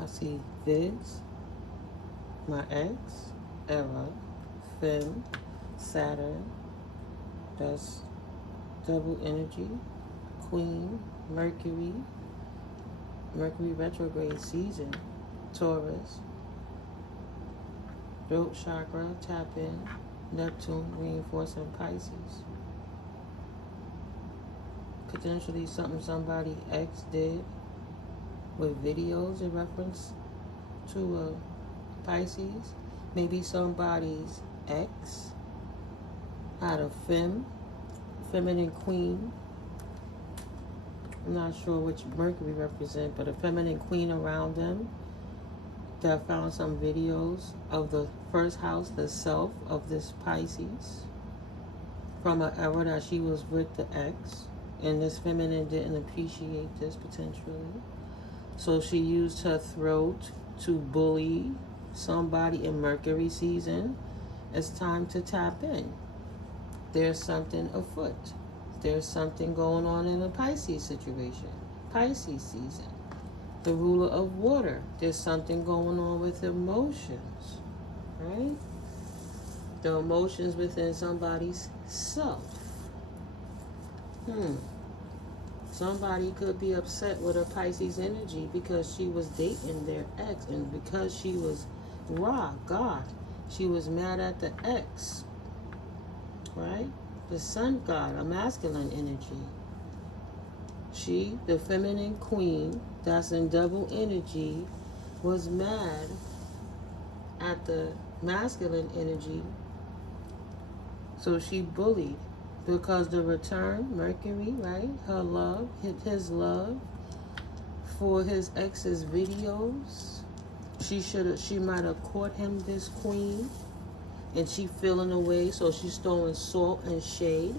I see Vids, my ex, Era, Fem, Saturn, that's double energy, Queen, Mercury retrograde season, Taurus, throat chakra, tap in, Neptune, reinforcing Pisces. Potentially something somebody ex did with videos in reference to Pisces. Maybe somebody's ex had a feminine queen. I'm not sure which Mercury represents, but a feminine queen around them that found some videos of the first house, the self of this Pisces, from an era that she was with the ex, and this feminine didn't appreciate this potentially. So she used her throat to bully somebody in Mercury season. It's time to tap in. There's something afoot. There's something going on in the Pisces situation. Pisces season. The ruler of water. There's something going on with emotions, right? The emotions within somebody's self. Somebody could be upset with a Pisces energy because she was dating their ex, and because she was she was mad at the ex, right? The sun god, a masculine energy. She, the feminine queen, that's in double energy, was mad at the masculine energy. So she bullied because the return, Mercury, right? Her love, his love for his ex's videos. She might have caught him, this queen, and she feeling away, so she's throwing salt and shade.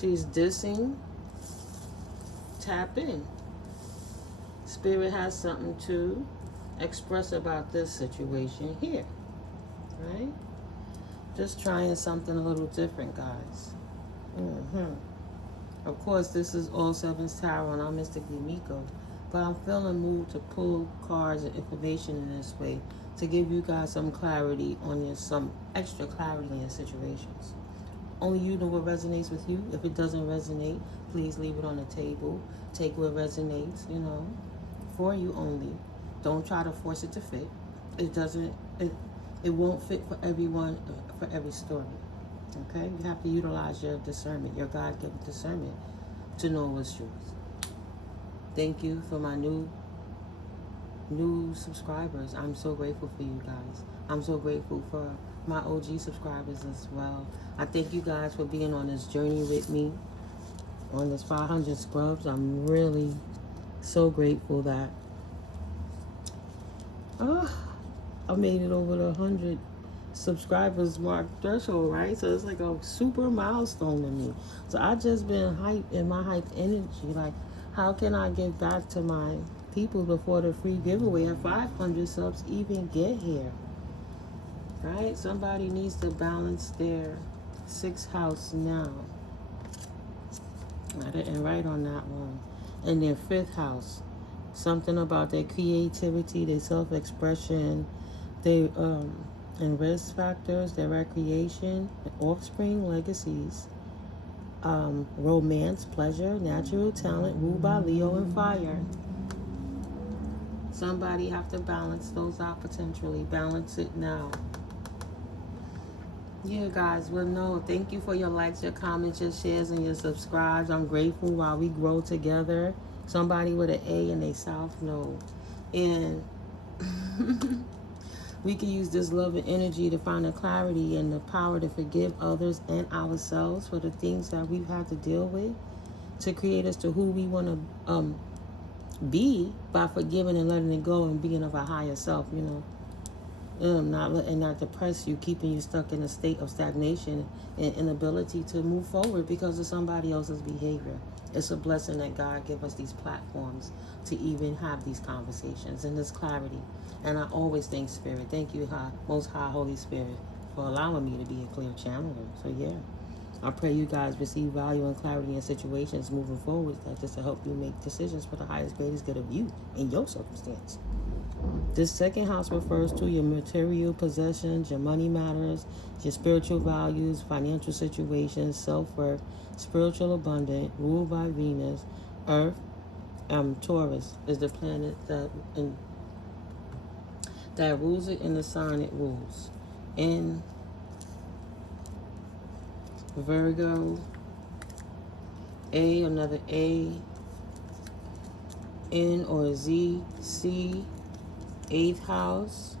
She's dissing. Tap in. Spirit has something to express about this situation here, right? Just trying something a little different, guys. Of course, this is All Sevens Tarot, and I'm Mystic NeuMico, but I'm feeling moved to pull cards and information in this way to give you guys some clarity on some extra clarity in your situations. Only you know what resonates with you. If it doesn't resonate, please leave it on the table. Take what resonates, for you only. Don't try to force it to fit. It won't fit for everyone, for every story. Okay? You have to utilize your discernment, your God-given discernment, to know what's truth. Thank you for my new subscribers. I'm so grateful for you guys. I'm so grateful for my OG subscribers as well. I thank you guys for being on this journey with me, on this 500 scrubs. I'm really so grateful that I made it over the 100 subscribers mark threshold, right? So it's like a super milestone to me. So I just been hyped in my hype energy. Like, how can I give back to my people before the free giveaway of 500 subs even get here? Right? Somebody needs to balance their 6th house now. I didn't write on that one. And their 5th house. Something about their creativity, their self-expression, their and risk factors, their recreation, offspring, legacies, romance, pleasure, natural talent, ruled by Leo and fire. Somebody have to balance those out potentially. Balance it now. Yeah, guys, well, no, thank you for your likes, your comments, your shares, and your subscribes. I'm grateful while we grow together. Somebody with an A in their South Node. And we can use this love and energy to find the clarity and the power to forgive others and ourselves for the things that we've had to deal with, to create us to who we want to be by forgiving and letting it go and being of a higher self, not letting that depress you, keeping you stuck in a state of stagnation and inability to move forward because of somebody else's behavior. It's a blessing that God give us these platforms to even have these conversations and this clarity. And I always thank Spirit. Thank you, Most High Holy Spirit, for allowing me to be a clear channeler. So yeah, I pray you guys receive value and clarity in situations moving forward, that just to help you make decisions for the highest, greatest good of you in your circumstance. This second house refers to your material possessions, your money matters, your spiritual values, financial situations, self-worth, spiritual abundance, ruled by Venus. Earth, Taurus is the planet that rules it in the sign it rules. In Virgo, another A, N or Z, C, 8th house,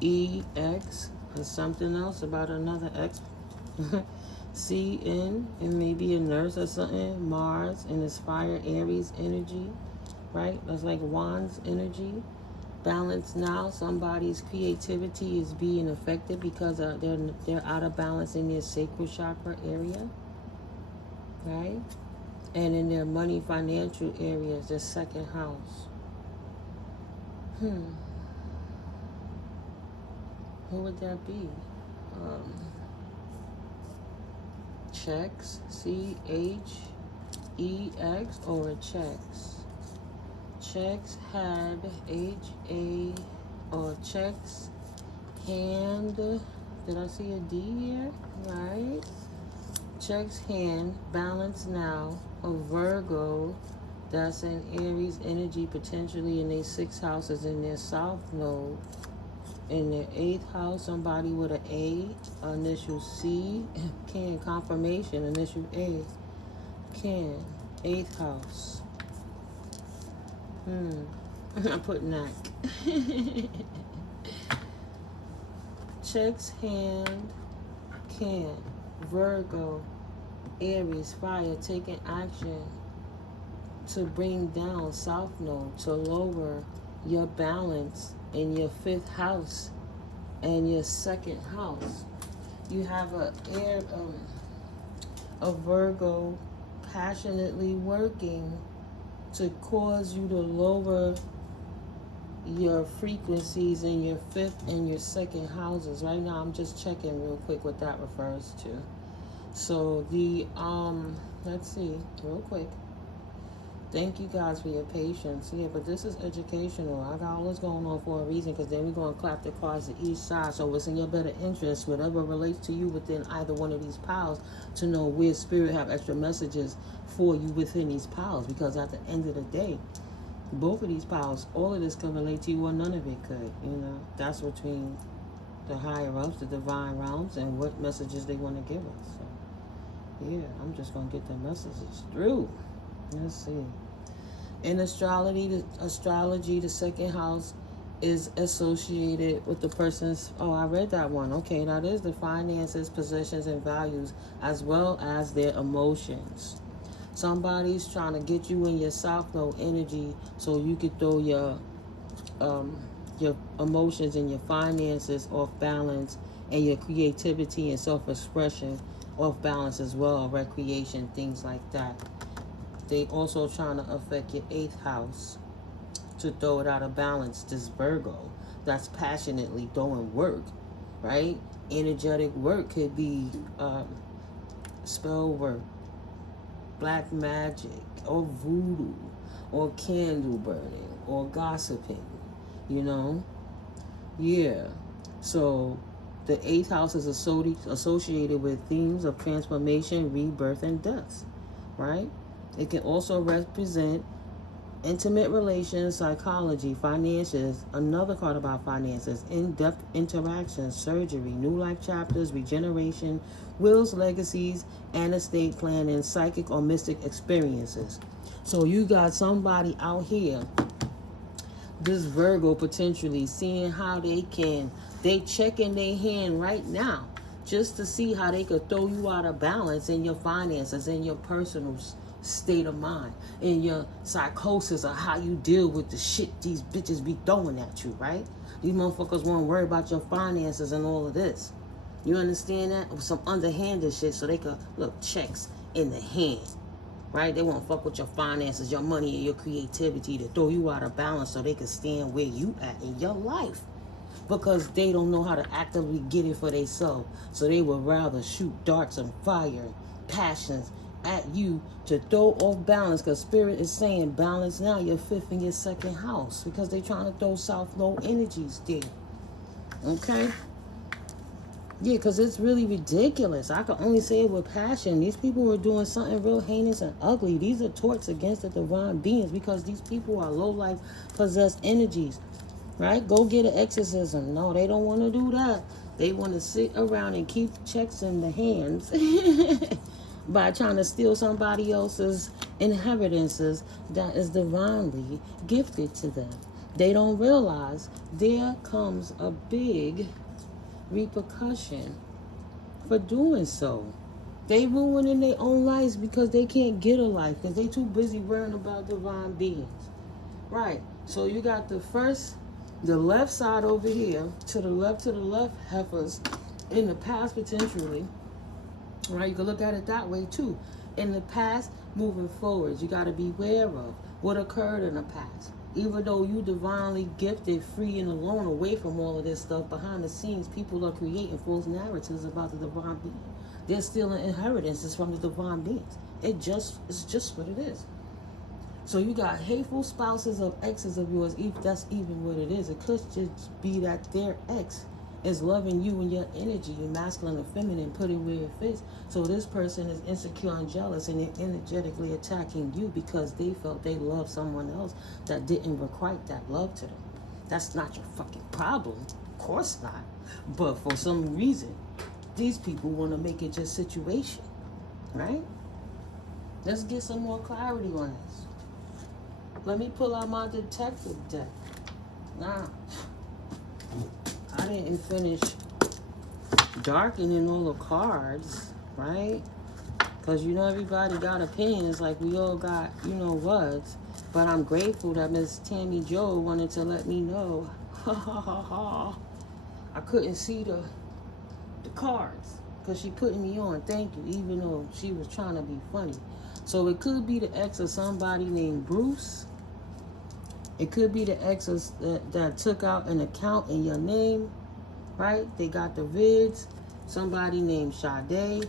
E, X, and something else about another X. C, N, and maybe a nurse or something. Mars, and it's fire, Aries energy, right? That's like Wands energy. Balance now. Somebody's creativity is being affected because they're out of balance in their sacral chakra area, right? And in their money financial areas, their second house. Who would that be? Checks, C-H-E-X, or checks? Checks had H-A, or checks hand. Did I see a D here? Right. Checks hand, balance now, of Virgo. That's in Aries energy, potentially in their 6th houses in their south node. In their 8th house, somebody with an A, initial C, can, confirmation, initial A, can, 8th house. I put knack. Checks hand, can, Virgo, Aries, fire, taking action to bring down south node, to lower your balance in your 5th house and your 2nd house. You have a Virgo passionately working to cause you to lower your frequencies in your 5th and your 2nd houses. Right now, I'm just checking real quick what that refers to. So the let's see real quick. Thank you guys for your patience. Yeah, but this is educational. I got all this going on for a reason, because then we're going to clap the cards to each side. So it's in your better interest, whatever relates to you within either one of these piles, to know where Spirit have extra messages for you within these piles. Because at the end of the day, both of these piles, all of this can relate to you or none of it could. You know, that's between the higher ups, the divine realms, and what messages they want to give us. So, yeah, I'm just going to get the messages through. Let's see. In astrology, the 2nd house is associated with the person's, I read that one. Okay, that is the finances, possessions, and values, as well as their emotions. Somebody's trying to get you in your south node energy so you could throw your emotions and your finances off balance, and your creativity and self-expression off balance as well, recreation, things like that. They also trying to affect your 8th house to throw it out of balance. This Virgo that's passionately doing work, right? Energetic work could be spell work, black magic, or voodoo, or candle burning, or gossiping, you know? Yeah. So the 8th house is associated with themes of transformation, rebirth, and death, right? It can also represent intimate relations, psychology, finances, another card about finances, in-depth interactions, surgery, new life chapters, regeneration, wills, legacies, and estate planning, psychic or mystic experiences. So you got somebody out here, this Virgo, potentially seeing how they checking their hand right now just to see how they could throw you out of balance in your finances, in your personal state of mind, in your psychosis, of how you deal with the shit these bitches be throwing at you, right? These motherfuckers won't worry about your finances and all of this. You understand that? With some underhanded shit so they could, look, checks in the hand, right? They won't fuck with your finances, your money, and your creativity to throw you out of balance so they can stand where you at in your life. because they don't know how to actively get it for themselves. So they would rather shoot darts and fire, passions at you to throw off balance, because spirit is saying balance now your fifth and your second house, because they're trying to throw south low energies there. Okay? Yeah, because it's really ridiculous. I can only say it with passion. These people were doing something real heinous and ugly. These are torts against the divine beings, because these people are low-life possessed energies. Right? Go get an exorcism. No, they don't want to do that. They want to sit around and keep checks in the hands by trying to steal somebody else's inheritances that is divinely gifted to them. They don't realize there comes a big repercussion for doing so. They ruining their own lives because they can't get a life, because they too busy worrying about divine beings. Right? So you got the left side over here, to the left, heifers in the past potentially. Right? You can look at it that way too. In the past, moving forwards, you got to be aware of what occurred in the past. Even though you divinely gifted, free and alone, away from all of this stuff, behind the scenes, people are creating false narratives about the divine being. They're stealing inheritances from the divine beings. It's just what it is. So you got hateful spouses of exes of yours, if that's even what it is. It could just be that their ex is loving you and your energy, your masculine and feminine, put it where it fits. So this person is insecure and jealous, and they're energetically attacking you because they felt they loved someone else that didn't requite that love to them. That's not your fucking problem. Of course not. But for some reason, these people want to make it your situation. Right? Let's get some more clarity on this. Let me pull out my detective deck. Now, I didn't finish darkening all the cards, right? Because, everybody got opinions, like we all got, what. But I'm grateful that Miss Tammy Jo wanted to let me know. I couldn't see the cards because she putting me on. Thank you, even though she was trying to be funny. So it could be the ex of somebody named Bruce. It could be the ex that took out an account in your name, right? They got the vids. Somebody named Sade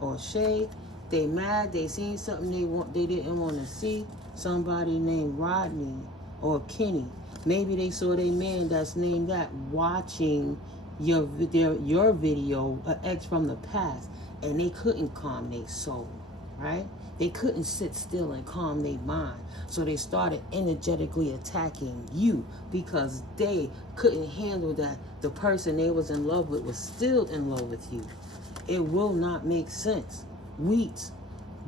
or Shay. They mad. They seen something they didn't want to see. Somebody named Rodney or Kenny. Maybe they saw their man that's named that watching your video, an ex from the past, and they couldn't calm their soul, right? They couldn't sit still and calm their mind. So they started energetically attacking you because they couldn't handle that the person they was in love with was still in love with you. It will not make sense. Weeds,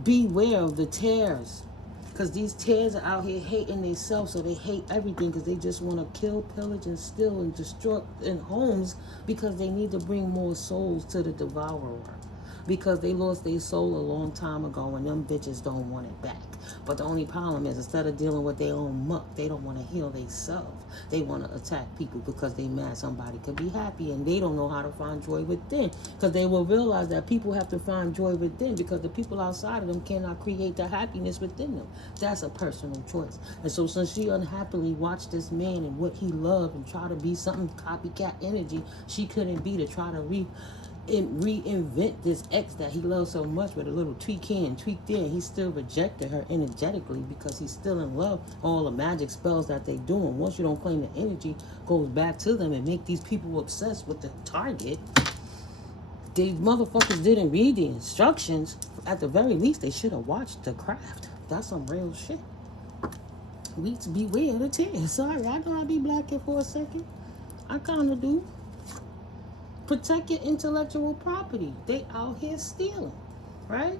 beware of the tares. Because these tares are out here hating themselves, so they hate everything because they just want to kill, pillage, and steal and destroy in homes because they need to bring more souls to the devourer. Because they lost their soul a long time ago and them bitches don't want it back. But the only problem is, instead of dealing with their own muck, they don't want to heal themselves. They want to attack people because they mad somebody could be happy, and they don't know how to find joy within. Because they will realize that people have to find joy within, because the people outside of them cannot create the happiness within them. That's a personal choice. And so since she unhappily watched this man and what he loved and try to be something copycat energy she couldn't be, to try to reinvent this ex that he loves so much with a little tweak here and tweak there. He still rejected her energetically because he's still in love. All the magic spells that they doing, once you don't claim the energy, goes back to them and make these people obsessed with the target. These motherfuckers didn't read the instructions. At the very least, they should have watched the craft. That's some real shit. We beware of the tears. Sorry, I know I be blacking for a second. I kind of do. Protect your intellectual property. They out here stealing, right?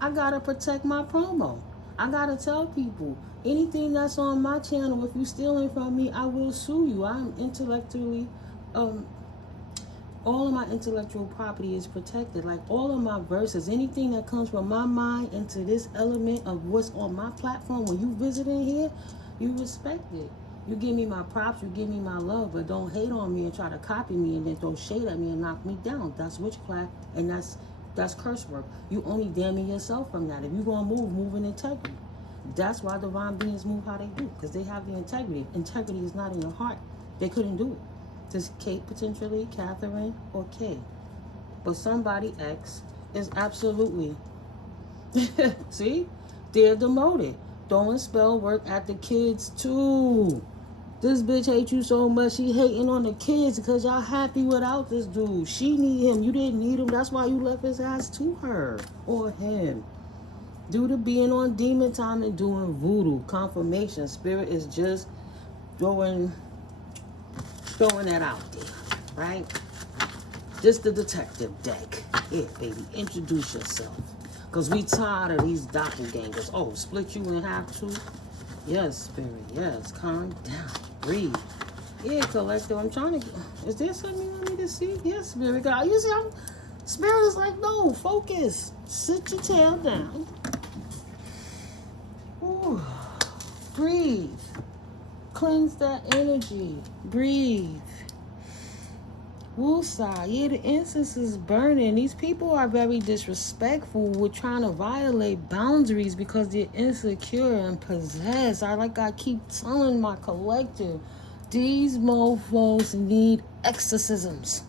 I gotta protect my promo. I gotta tell people, anything that's on my channel, if you stealing from me, I will sue you. I'm intellectually, all of my intellectual property is protected. Like all of my verses, anything that comes from my mind into this element of what's on my platform, when you visit in here, you respect it. You give me my props, you give me my love, but don't hate on me and try to copy me and then throw shade at me and knock me down. That's witchcraft, and that's curse work. You only damning yourself from that. If you're going to move in integrity. That's why divine beings move how they do, because they have the integrity. Integrity is not in your heart. They couldn't do it. This Kate potentially, Catherine, or Kay. But somebody X is absolutely, see, they're demoted. Throwing spell work at the kids too. This bitch hate you so much, she hating on the kids because y'all happy without this dude. She need him, you didn't need him, that's why you left his ass to her or him. Due to being on demon time and doing voodoo, confirmation, spirit is just throwing that out there, right? Just the detective deck. Here, baby, introduce yourself. Because we tired of these doppelgangers. Oh, split you in half too? Yes, spirit, yes. Calm down. Breathe. Yeah, collective. I'm trying to... Is there something you want me to see? Yes, spirit. God. You see, spirit is like, no, focus. Sit your tail down. Ooh. Breathe. Cleanse that energy. Breathe. Woosah, yeah, the incense is burning. These people are very disrespectful with trying to violate boundaries because they're insecure and possessed. I keep telling my collective, these mofos need exorcisms.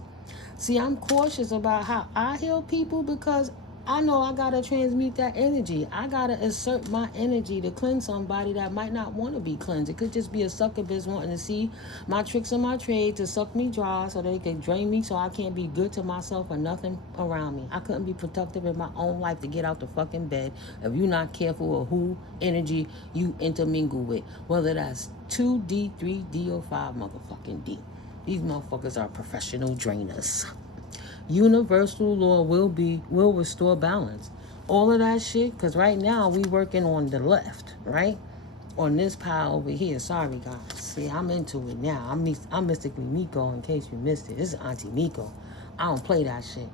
See, I'm cautious about how I heal people because I know I gotta transmute that energy. I gotta assert my energy to cleanse somebody that might not want to be cleansed. It could just be a sucker bitch wanting to see my tricks of my trade to suck me dry so they can drain me so I can't be good to myself or nothing around me. I couldn't be productive in my own life to get out the fucking bed if you're not careful of who energy you intermingle with. Whether that's 2D, 3D, or 5 motherfucking D. These motherfuckers are professional drainers. Universal law will restore balance. All of that shit, because right now we working on the left, right? On this pile over here. Sorry, guys. See, I'm into it now. I'm Mystically Miko, in case you missed it. This is Auntie Miko. I don't play that shit,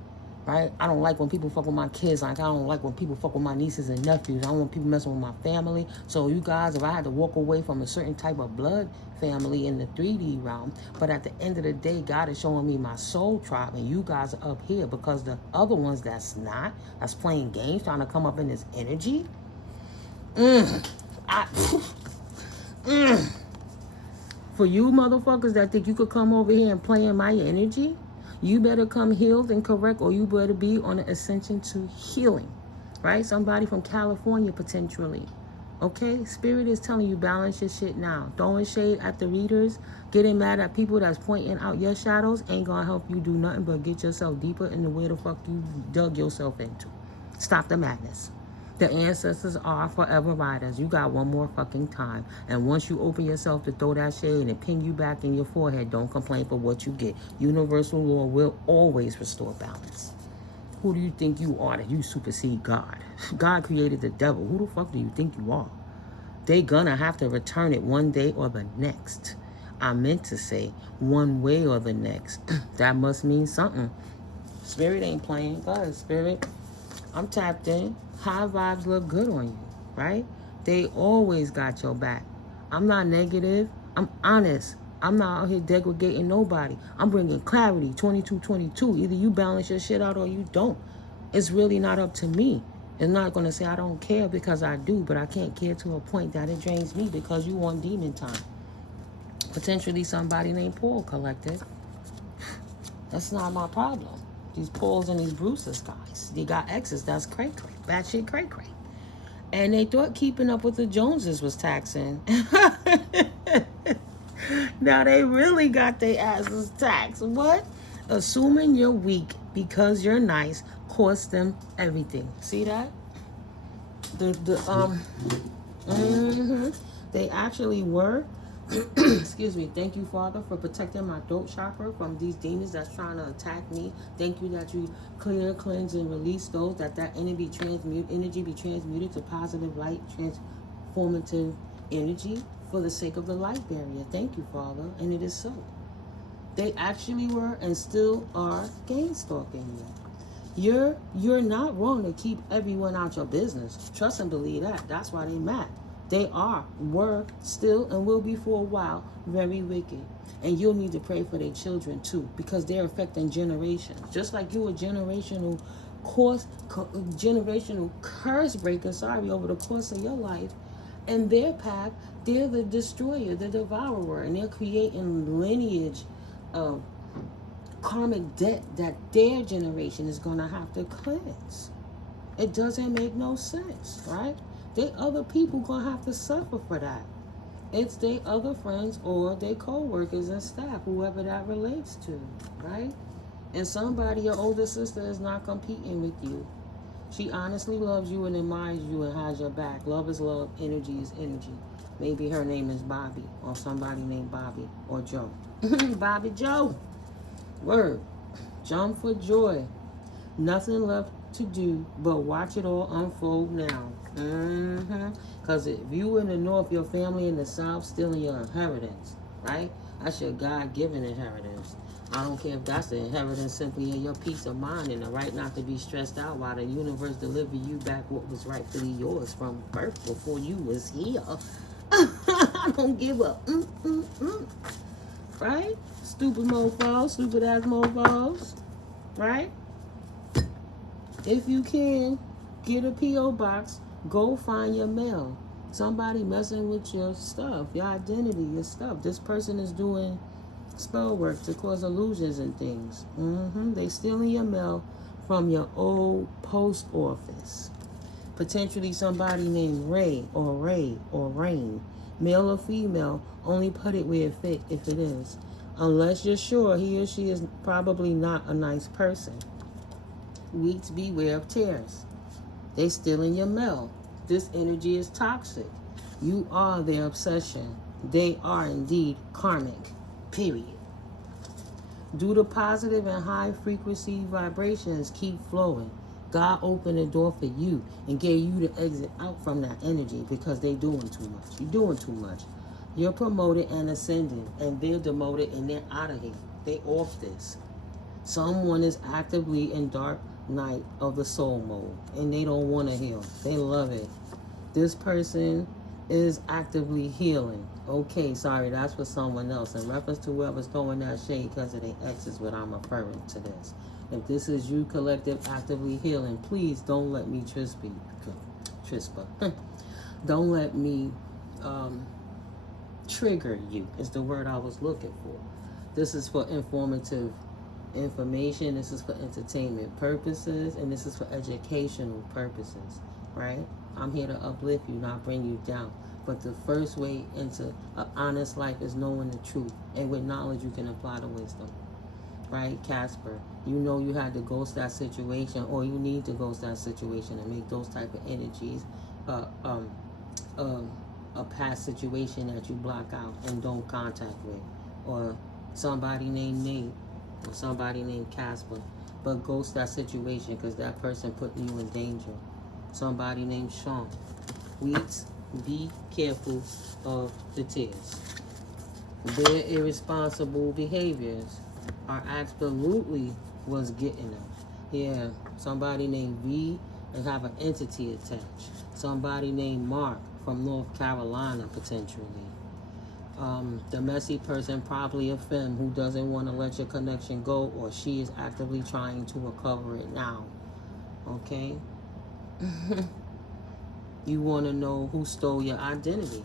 right? I don't like when people fuck with my kids. Like, I don't like when people fuck with my nieces and nephews. I don't want people messing with my family. So you guys, if I had to walk away from a certain type of blood family in the 3D realm, but at the end of the day, God is showing me my soul tribe, and you guys are up here because the other ones that's playing games, trying to come up in this energy. For you motherfuckers that think you could come over here and play in my energy, you better come healed and correct, or you better be on an ascension to healing, right? Somebody from California potentially. Okay, spirit is telling you balance your shit now. Throwing shade at the readers, getting mad at people that's pointing out your shadows ain't gonna help you do nothing but get yourself deeper into where the fuck you dug yourself into. Stop the madness. The ancestors are forever riders. You got one more fucking time. And once you open yourself to throw that shade and it ping you back in your forehead, don't complain for what you get. Universal law will always restore balance. Who do you think you are that you supersede God? God created the devil. Who the fuck do you think you are? They gonna have to return it one day or the next. I meant to say one way or the next. That must mean something. Spirit ain't playing. God, spirit. I'm tapped in. High vibes look good on you, right? They always got your back. I'm not negative. I'm honest. I'm not out here degrading nobody. I'm bringing clarity, 2222. Either you balance your shit out or you don't. It's really not up to me. It's not going to say I don't care because I do, but I can't care to a point that it drains me because you want demon time. Potentially somebody named Paul collected. That's not my problem. These Pauls and these Bruces guys, they got exes. That's cray-cray. Bad shit cray-cray. And they thought keeping up with the Joneses was taxing. Now they really got their asses taxed. What? Assuming you're weak because you're nice costs them everything. See that? They actually were. Excuse me. Thank you, Father, for protecting my throat chakra from these demons that's trying to attack me. Thank you that you clear, cleanse, and release those, that energy be transmuted to positive light, transformative energy for the sake of the light barrier. Thank you, Father, and it is so. They actually were and still are gang stalking you. You're not wrong to keep everyone out your business. Trust and believe that. That's why they mad. They were, still, and will be for a while, very wicked. And you'll need to pray for their children, too, because they're affecting generations. Just like you, a generational curse breaker, over the course of your life. And their path, they're the destroyer, the devourer, and they're creating lineage of karmic debt that their generation is going to have to cleanse. It doesn't make no sense, right? They other people going to have to suffer for that. It's their other friends or their co-workers and staff, whoever that relates to, right? And somebody, your older sister, is not competing with you. She honestly loves you and admires you and has your back. Love is love. Energy is energy. Maybe her name is Bobby or somebody named Bobby or Joe. Bobby Joe. Word. Jump for joy. Nothing left to do but watch it all unfold now. Because if you in the north, your family in the south stealing your inheritance, right? That's your God-given inheritance. I don't care if that's the inheritance simply in your peace of mind and the right not to be stressed out while the universe deliver you back what was rightfully yours from birth before you was here. I don't give up. Right? Stupid mofos, stupid ass mofos. Right? If you can, get a P.O. box, go find your mail. Somebody messing with your stuff, your identity, your stuff. This person is doing spell work to cause illusions and things. They stealing your mail from your old post office. Potentially somebody named Ray or Rain. Male or female, only put it where it fit if it is. Unless you're sure he or she is probably not a nice person. Weeks beware of tears. They stealing your mail. This energy is toxic. You are their obsession. They are indeed karmic. Period. Do the positive and high frequency vibrations keep flowing. God opened the door for you and gave you the exit out from that energy because they doing too much. You're doing too much. You're promoted and ascending, and they're demoted and they're out of here. They off this. Someone is actively in dark night of the soul mode, and they don't want to heal. They love it. This person is actively healing. Okay, sorry, that's for someone else. In reference to whoever's throwing that shade because of their ex is what I'm referring to this. If this is you collective actively healing, please don't let me don't let me trigger you is the word I was looking for. This is for informative information. This is for entertainment purposes, and this is for educational purposes, right? I'm here to uplift you, not bring you down. But the first way into an honest life is knowing the truth. And with knowledge, you can apply the wisdom. Right, Casper? You know you had to ghost that situation, or you need to ghost that situation and make those type of energies a past situation that you block out and don't contact with. Or somebody named Nate, or somebody named Casper. But ghost that situation because that person put you in danger. Somebody named Sean. Weeds, be careful of the tears. Their irresponsible behaviors are absolutely what's getting them. Yeah, somebody named V and have an entity attached. Somebody named Mark from North Carolina, potentially. The messy person, probably a Fem, who doesn't want to let your connection go, or she is actively trying to recover it now. Okay? You want to know who stole your identity.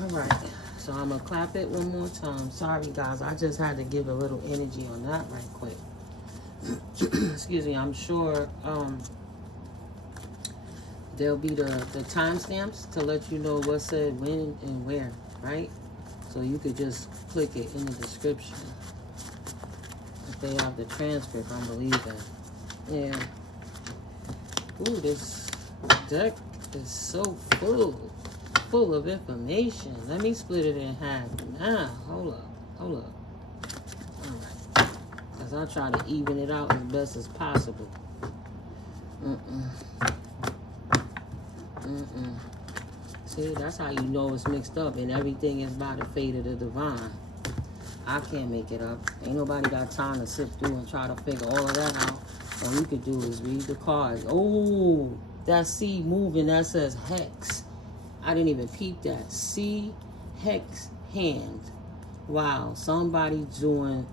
All right. So I'm going to clap it one more time. Sorry, guys. I just had to give a little energy on that right quick. Excuse me. I'm sure there'll be the timestamps to let you know what said when and where, right? So you could just click it in the description. If they have the transcript, I'm believing. Yeah. Ooh, this deck is so full of information. Let me split it in half now. Hold up. All right. Because I try to even it out as best as possible. See, that's how you know it's mixed up and everything is by the fate of the divine. I can't make it up. Ain't nobody got time to sit through and try to figure all of that out. All you could do is read the cards. Oh, that C moving, that says hex. I didn't even peep that. C, hex, hand. Wow, somebody doing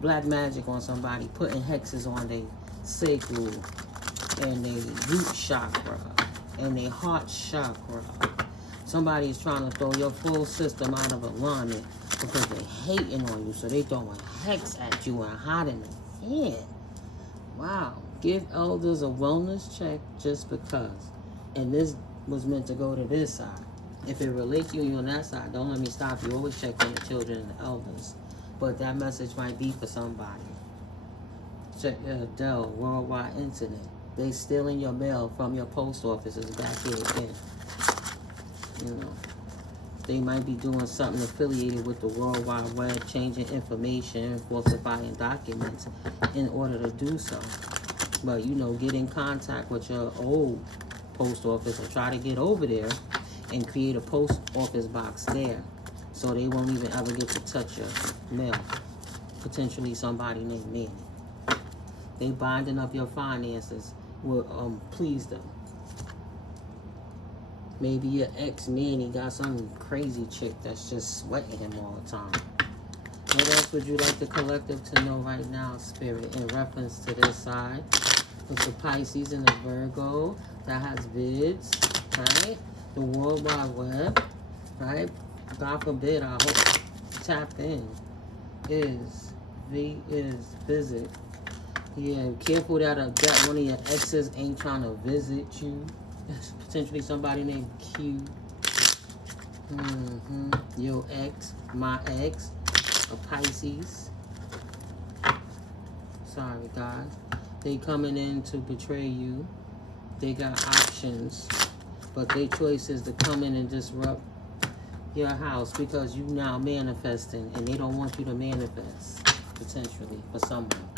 black magic on somebody, putting hexes on their sacral and their root chakra and their heart chakra. Somebody is trying to throw your full system out of alignment because they hating on you. So they throwing hex at you and hiding the hand. Wow. Give elders a wellness check just because. And this was meant to go to this side. If it relates to you on that side, don't let me stop you. Always check on the children and the elders. But that message might be for somebody. Check Dell, worldwide incident. They stealing your mail from your post offices back here again. You know, they might be doing something affiliated with the World Wide Web, changing information, falsifying documents in order to do so. But, you know, get in contact with your old post office or try to get over there and create a post office box there so they won't even ever get to touch your mail. Potentially somebody named Manny. They binding up your finances will please them. Maybe your ex-Manny got some crazy chick that's just sweating him all the time. What else would you like the collective to know right now, Spirit, in reference to this side? With the Pisces and the Virgo that has vids, right? The World Wide Web, right? God forbid, I hope tap in. Is visit. Yeah, careful that one of your exes ain't trying to visit you. That's potentially somebody named Q. Your ex, my ex, a Pisces. Sorry, guys. They coming in to betray you. They got options, but their choice is to come in and disrupt your house because you now manifesting, and they don't want you to manifest, potentially, for someone.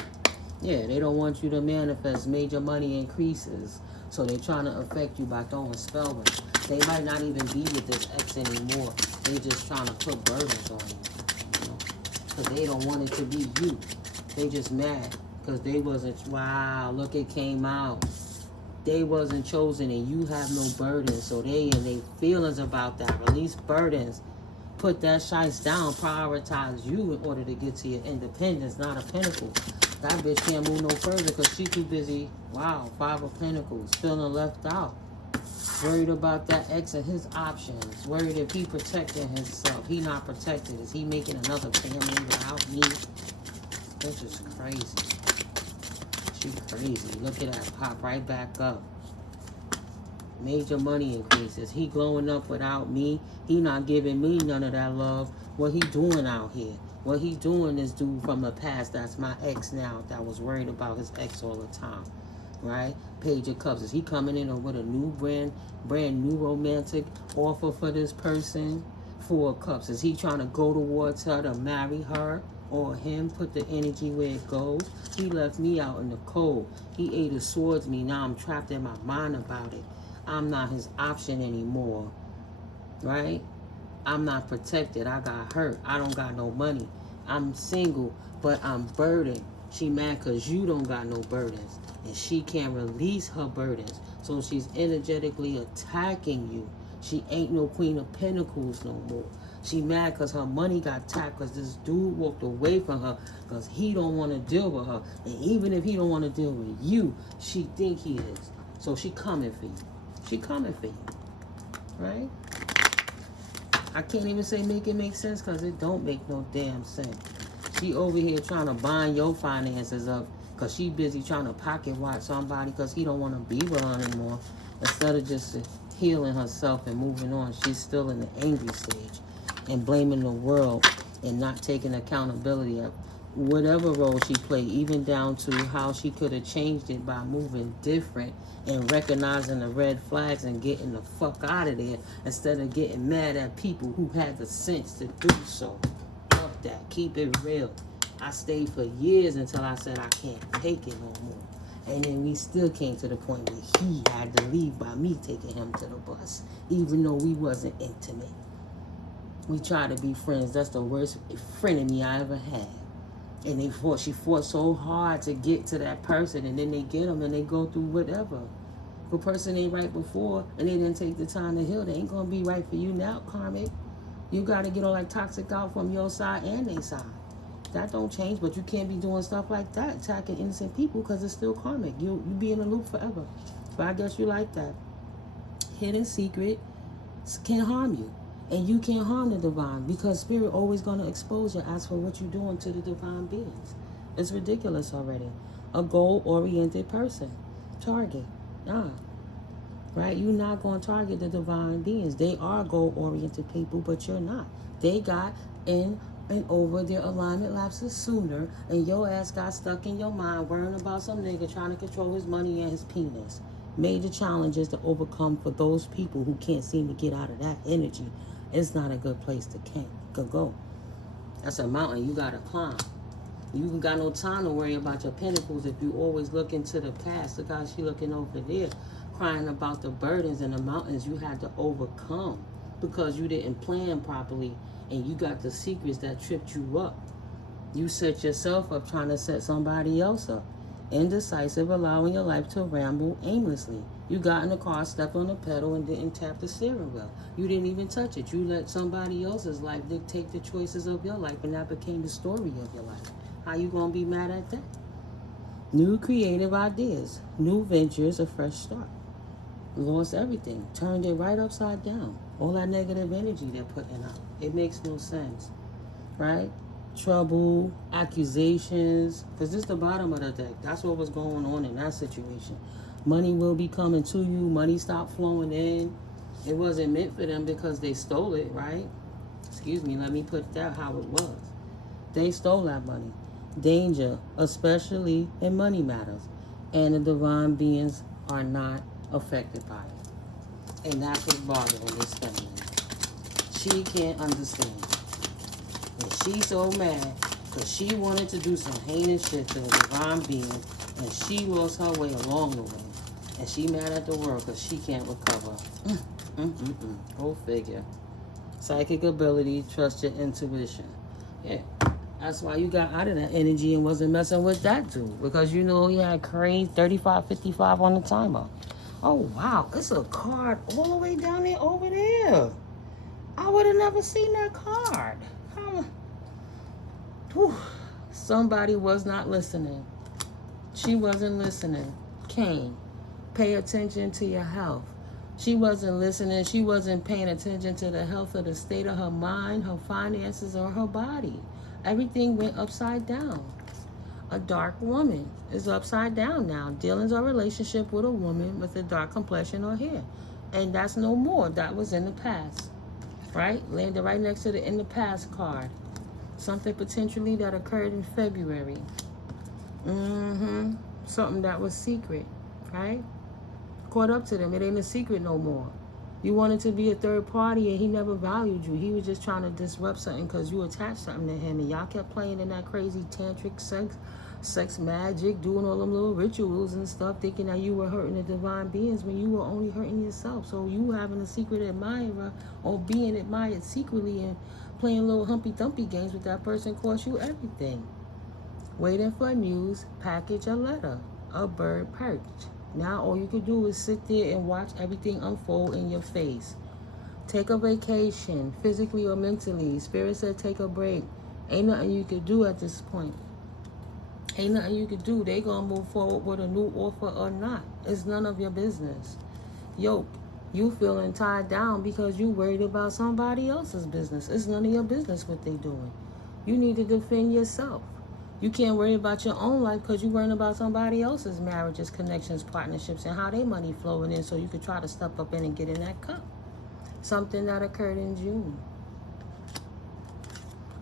Yeah, they don't want you to manifest major money increases, so they're trying to affect you by throwing spellwork. They might not even be with this ex anymore. They just trying to put burdens on you, because they don't want it to be you. They just mad because they wasn't, wow, look, it came out. They wasn't chosen and you have no burdens, so they and they feelings about that. Release burdens. Put that shites down. Prioritize you in order to get to your independence, not a pinnacle. That bitch can't move no further because she too busy. Wow, 5 of Pentacles, feeling left out. Worried about that ex and his options. Worried if he protecting himself. He not protected. Is he making another family without me? That's just crazy. She crazy. Look at that. Pop right back up. Major money increases. He glowing up without me. He not giving me none of that love. What he doing out here? What he doing is dude from the past. That's my ex now. That was worried about his ex all the time. Right? Page of Cups. Is he coming in with a new brand new romantic offer for this person? 4 of Cups. Is he trying to go towards her to marry her? Or him? Put the energy where it goes. He left me out in the cold. He ate his swords me. Now I'm trapped in my mind about it. I'm not his option anymore. Right? I'm not protected. I got hurt. I don't got no money. I'm single, but I'm burdened. She mad because you don't got no burdens. And she can't release her burdens. So she's energetically attacking you. She ain't no Queen of Pentacles no more. She mad because her money got tapped because this dude walked away from her because he don't want to deal with her. And even if he don't want to deal with you, she think he is. So she coming for you. She coming for you. Right? I can't even say make it make sense because it don't make no damn sense. She over here trying to bind your finances up because she busy trying to pocket watch somebody because he don't want to be with her anymore. Instead of just healing herself and moving on, she's still in the angry stage and blaming the world and not taking accountability of whatever role she played, even down to how she could have changed it by moving different and recognizing the red flags and getting the fuck out of there instead of getting mad at people who had the sense to do so. Fuck that. Keep it real. I stayed for years until I said I can't take it no more. And then we still came to the point where he had to leave by me taking him to the bus, even though we wasn't intimate. We tried to be friends. That's the worst frenemy I ever had. And she fought so hard to get to that person, and then they get them and they go through whatever. If a person ain't right before and they didn't take the time to heal, they ain't gonna be right for you now, karmic. You gotta get all that toxic out from your side and their side. That don't change, but you can't be doing stuff like that, attacking innocent people, because it's still karmic. You be in a loop forever. But I guess you like that. Hidden secret. can't harm you. And you can't harm the divine, because spirit always going to expose your ass for what you're doing to the divine beings. It's ridiculous already. A goal-oriented person. Target. Right? You're not going to target the divine beings. They are goal-oriented people, but you're not. They got in and over their alignment lapses sooner, and your ass got stuck in your mind worrying about some nigga trying to control his money and his penis. Major challenges to overcome for those people who can't seem to get out of that energy. It's not a good place to go. That's a mountain you got to climb. You ain't got no time to worry about your pinnacles if you always look into the past. Look how she looking over there, crying about the burdens and the mountains you had to overcome because you didn't plan properly and you got the secrets that tripped you up. You set yourself up trying to set somebody else up. Indecisive, allowing your life to ramble aimlessly. You got in the car, stepped on the pedal, and didn't tap the steering wheel. You didn't even touch it. You let somebody else's life dictate the choices of your life, and that became the story of your life. How you gonna be mad at that? New creative ideas, new ventures, a fresh start. Lost everything, turned it right upside down. All that negative energy they're putting out. It makes no sense, right? Trouble, accusations, because this is the bottom of the deck. That's what was going on in that situation. Money will be coming to you. Money stopped flowing in. It wasn't meant for them because they stole it, right? Excuse me, let me put that how it was. They stole that money. Danger, especially in money matters. And the divine beings are not affected by it. And that's what's bothering this feminine. She can't understand. And she's so mad because she wanted to do some heinous shit to the divine being, and she lost her way along the way. And she mad at the world because she can't recover. Go figure. Psychic ability, trust your intuition. Yeah. That's why you got out of that energy and wasn't messing with that dude. Because you know he had Crane 3555 on the timer. Oh, wow. It's a card all the way down there over there. I would have never seen that card. Somebody was not listening. She wasn't listening. Cain, pay attention to your health. She wasn't listening. She wasn't paying attention to the health of the state of her mind, her finances, or her body. Everything went upside down. A dark woman is upside down now. Dealings or relationship with a woman with a dark complexion or hair. And that's no more. That was in the past. Right? Landed right next to the in the past card. Something potentially that occurred in February. Something that was secret. Right? Caught up to them. It ain't a secret no more. You wanted to be a third party and he never valued you. He was just trying to disrupt something because you attached something to him. And y'all kept playing in that crazy tantric sex magic, doing all them little rituals and stuff, thinking that you were hurting the divine beings when you were only hurting yourself. So you having a secret admirer or being admired secretly and playing little humpy-dumpy games with that person cost you everything. Waiting for news, package a letter, a bird perched. Now all you can do is sit there and watch everything unfold in your face. Take a vacation, physically or mentally. Spirit said take a break. Ain't nothing you can do at this point. Ain't nothing you can do. They gonna move forward with a new offer or not. It's none of your business. Yoke, you feeling tied down because you worried about somebody else's business. It's none of your business what they doing. You need to defend yourself. You can't worry about your own life because you're worrying about somebody else's marriages, connections, partnerships, and how they money flowing in so you could try to step up in and get in that cup. Something that occurred in June.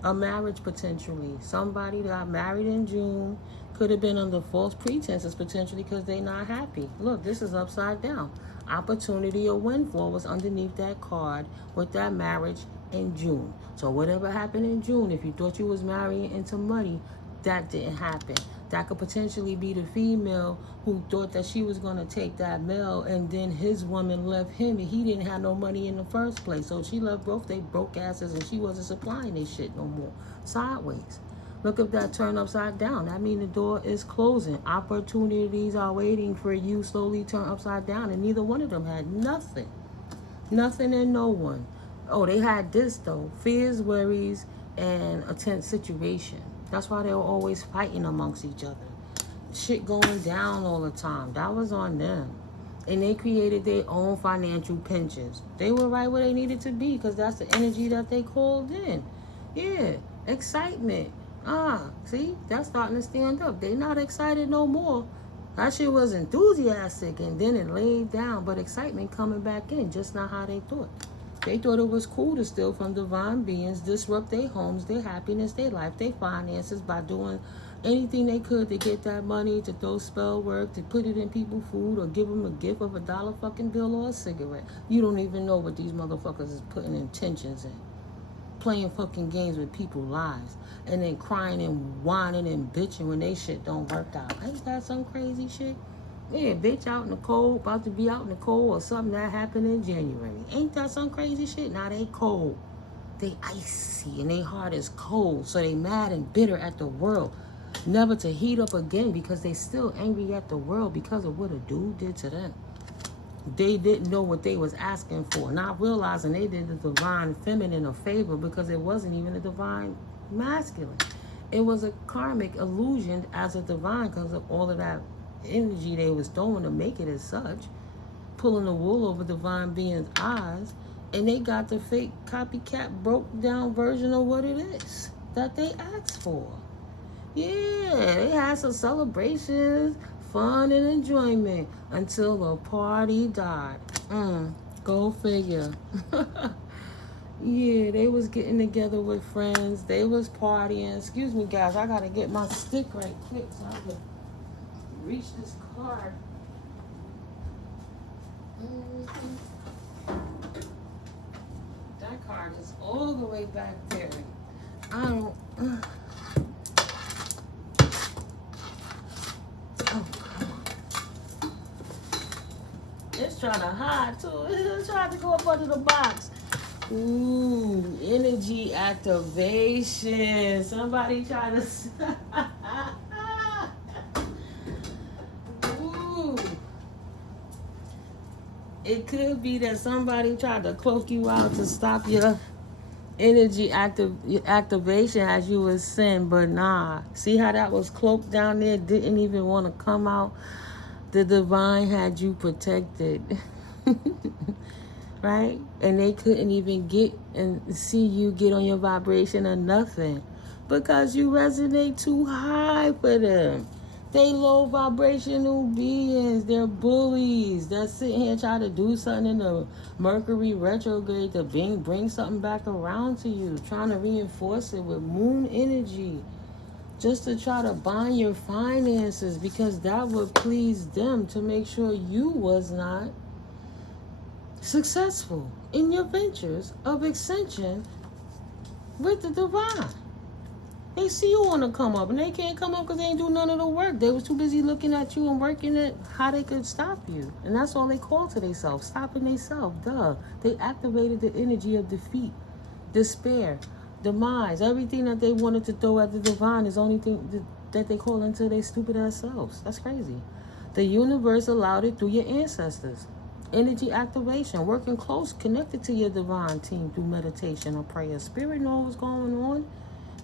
A marriage potentially. Somebody that got married in June could have been under false pretenses potentially because they're not happy. Look, this is upside down. Opportunity or windfall was underneath that card with that marriage in June. So whatever happened in June, if you thought you was marrying into money, that didn't happen. That could potentially be the female who thought that she was going to take that male and then his woman left him and he didn't have no money in the first place. So she left both they broke asses and she wasn't supplying their shit no more. Sideways. Look if that turned upside down. That means the door is closing. Opportunities are waiting for you slowly turn upside down and neither one of them had nothing. Nothing and no one. Oh, they had this though. Fears, worries, and a tense situation. That's why they were always fighting amongst each other. Shit going down all the time. That was on them. And they created their own financial pensions. They were right where they needed to be because that's the energy that they called in. Yeah, excitement. See, that's starting to stand up. They not excited no more. That shit was enthusiastic and then it laid down, but excitement coming back in, just not how they thought. They thought it was cool to steal from divine beings, disrupt their homes, their happiness, their life, their finances by doing anything they could to get that money, to throw spell work, to put it in people's food, or give them a gift of $1 fucking bill or a cigarette. You don't even know what these motherfuckers is putting intentions in. Playing fucking games with people's lives. And then crying and whining and bitching when they shit don't work out. Ain't that some crazy shit? Yeah, bitch out in the cold, about to be out in the cold or something that happened in January. Ain't that some crazy shit? Now they cold. They icy and their heart is cold. So they mad and bitter at the world. Never to heat up again because they still angry at the world because of what a dude did to them. They didn't know what they was asking for. Not realizing they did the divine feminine a favor because it wasn't even a divine masculine. It was a karmic illusion as a divine because of all of that energy they was throwing to make it as such. Pulling the wool over divine beings' eyes. And they got the fake copycat broke down version of what it is that they asked for. Yeah, they had some celebrations, fun and enjoyment until the party died. Go figure. Yeah, they was getting together with friends. They was partying. Excuse me, guys. I got to get my stick right quick so I can reach this card. That card is all the way back there. I don't... Oh, come on. It's trying to hide, too. It's trying to go up under the box. Ooh, energy activation. Somebody try to... Ooh. It could be that somebody tried to cloak you out to stop your energy activation as you was sin, but nah. See how that was cloaked down there? Didn't even want to come out. The divine had you protected. Right? And they couldn't even get and see you get on your vibration or nothing because you resonate too high for them. They low vibrational beings. They're bullies that sit here and try to do something in the Mercury retrograde to bring something back around to you, trying to reinforce it with moon energy just to try to bind your finances because that would please them to make sure you was not successful in your ventures of ascension with the divine. They see you want to come up and they can't come up because they ain't do none of the work. They was too busy looking at you and working at how they could stop you. And that's all they call to themselves, stopping themselves. Duh. They activated the energy of defeat, despair, demise. Everything that they wanted to throw at the divine is the only thing that they call into their stupid ass selves. That's crazy. The universe allowed it through your ancestors. Energy activation, working close, connected to your divine team through meditation or prayer. Spirit knows what's going on.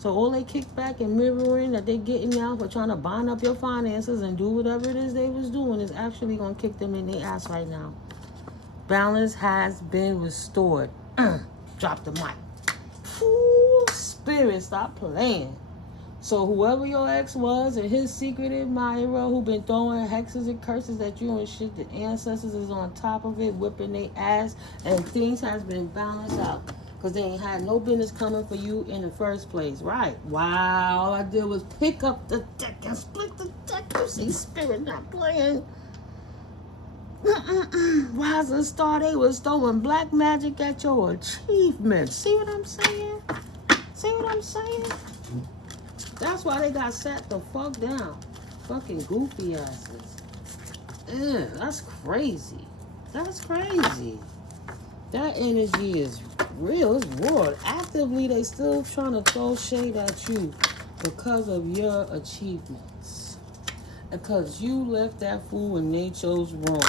So all they kickback and mirroring that they getting now for trying to bind up your finances and do whatever it is they was doing is actually going to kick them in their ass right now. Balance has been restored. Drop the mic. Ooh, spirit, stop playing. So whoever your ex was and his secret admirer who been throwing hexes and curses at you and shit, the ancestors is on top of it, whipping their ass, and things has been balanced out. Because they ain't had no business coming for you in the first place. Right. Wow. All I did was pick up the deck and split the deck. You see spirit not playing. Rise and Star, they was throwing black magic at your achievements. See what I'm saying? See what I'm saying? That's why they got sat the fuck down. Fucking goofy asses. That's crazy. That's crazy. That energy is real. It's raw. Actively, they still trying to throw shade at you because of your achievements. Because you left that fool when they chose wrong.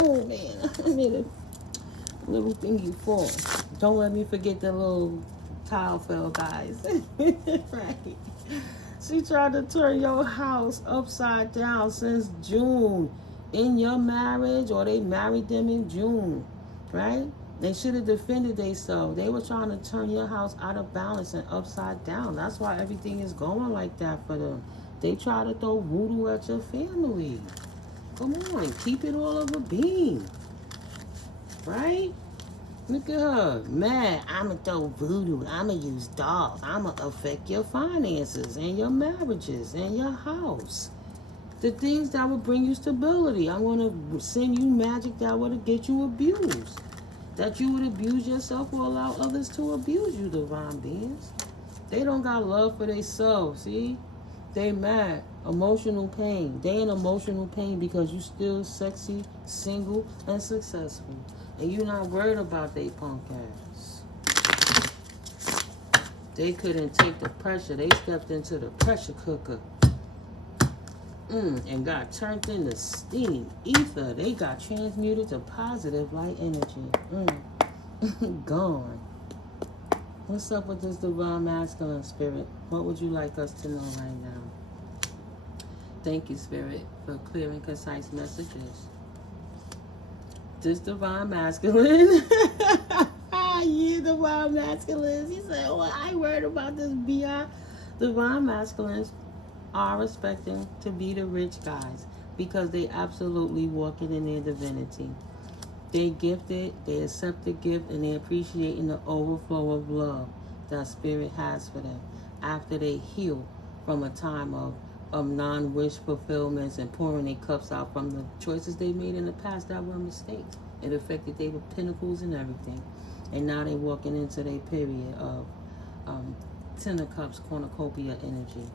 Oh, man. I made a little thingy fall. Don't let me forget the little tile fell, guys. Right. She tried to turn your house upside down since June. in your marriage, or they married them in June, right? They should have defended themselves. They were trying to turn your house out of balance and upside down. That's why everything is going like that for them. They try to throw voodoo at your family. Come on, keep it all over beam, right? Look at her, mad. I'ma throw voodoo. I'ma use dolls. I'ma affect your finances and your marriages and your house. The things that will bring you stability. I want to send you magic that would get you abused. That you would abuse yourself or allow others to abuse you, divine beings. They don't got love for themselves, see? They mad. Emotional pain. They in emotional pain because you still sexy, single, and successful. And you're not worried about they punk ass. They couldn't take the pressure. They stepped into the pressure cooker. And got turned into steam ether. They got transmuted to positive light energy. Gone. What's up with this divine masculine spirit? What would you like us to know right now? Thank you, spirit, for clear and concise messages. This divine masculine. Yeah, divine masculines. He said, well, I ain't worried about this BI. Divine masculines are expecting to be the rich guys because they absolutely walking in their divinity. They gifted, they accept the gift, and they appreciating the overflow of love that spirit has for them after they heal from a time of non-wish fulfillments and pouring their cups out from the choices they made in the past that were mistakes. It affected their pinnacles and everything. And now they walking into their period of Ten of Cups cornucopia energy.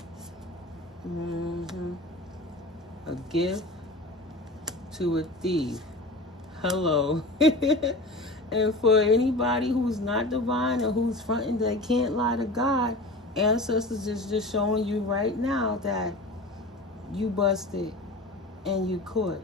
A gift to a thief. Hello. And for anybody who's not divine and who's fronting they can't lie to God, ancestors is just showing you right now that you busted and you caught.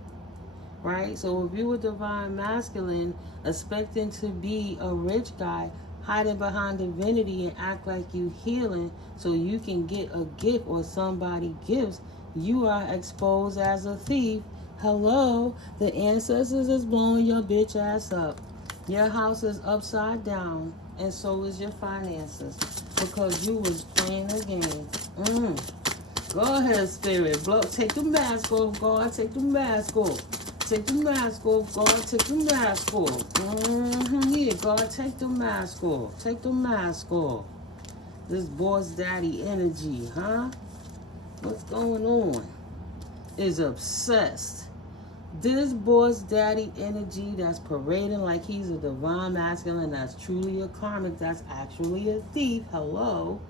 Right? So if you were divine masculine, expecting to be a rich guy, hiding behind divinity and act like you healing so you can get a gift or somebody gives, you are exposed as a thief. Hello, the ancestors is blowing your bitch ass up. Your house is upside down, and so is your finances, because you was playing a game. Go ahead, spirit. Blow. Take the mask off, God. Take the mask off. Take the mask off, God. Take the mask off. Yeah, God, take the mask off. Take the mask off. This boss daddy energy, huh? What's going on? Is obsessed. This boss daddy energy that's parading like he's a divine masculine, that's truly a karmic, that's actually a thief. Hello.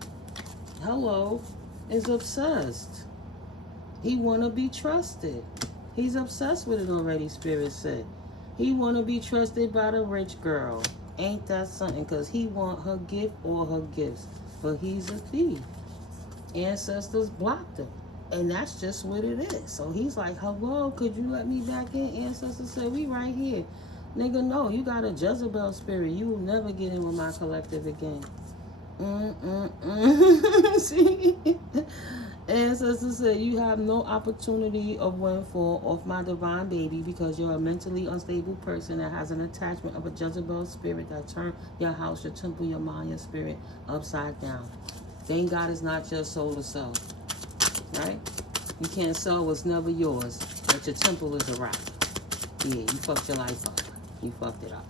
Hello. Is obsessed. He want to be trusted. He's obsessed with it already, spirit said. He want to be trusted by the rich girl. Ain't that something? Because he want her gift or her gifts. But he's a thief. Ancestors blocked him. And that's just what it is. So he's like, hello, could you let me back in? Ancestors said, we right here. Nigga, no, you got a Jezebel spirit. You will never get in with my collective again. See? Ancestors said, you have no opportunity of windfall off my divine baby because you're a mentally unstable person that has an attachment of a Jezebel spirit that turned your house, your temple, your mind, your spirit upside down. Thank God it's not your soul to sell. Right? You can't sell what's never yours, but your temple is a rock. Yeah, you fucked your life up. You fucked it up.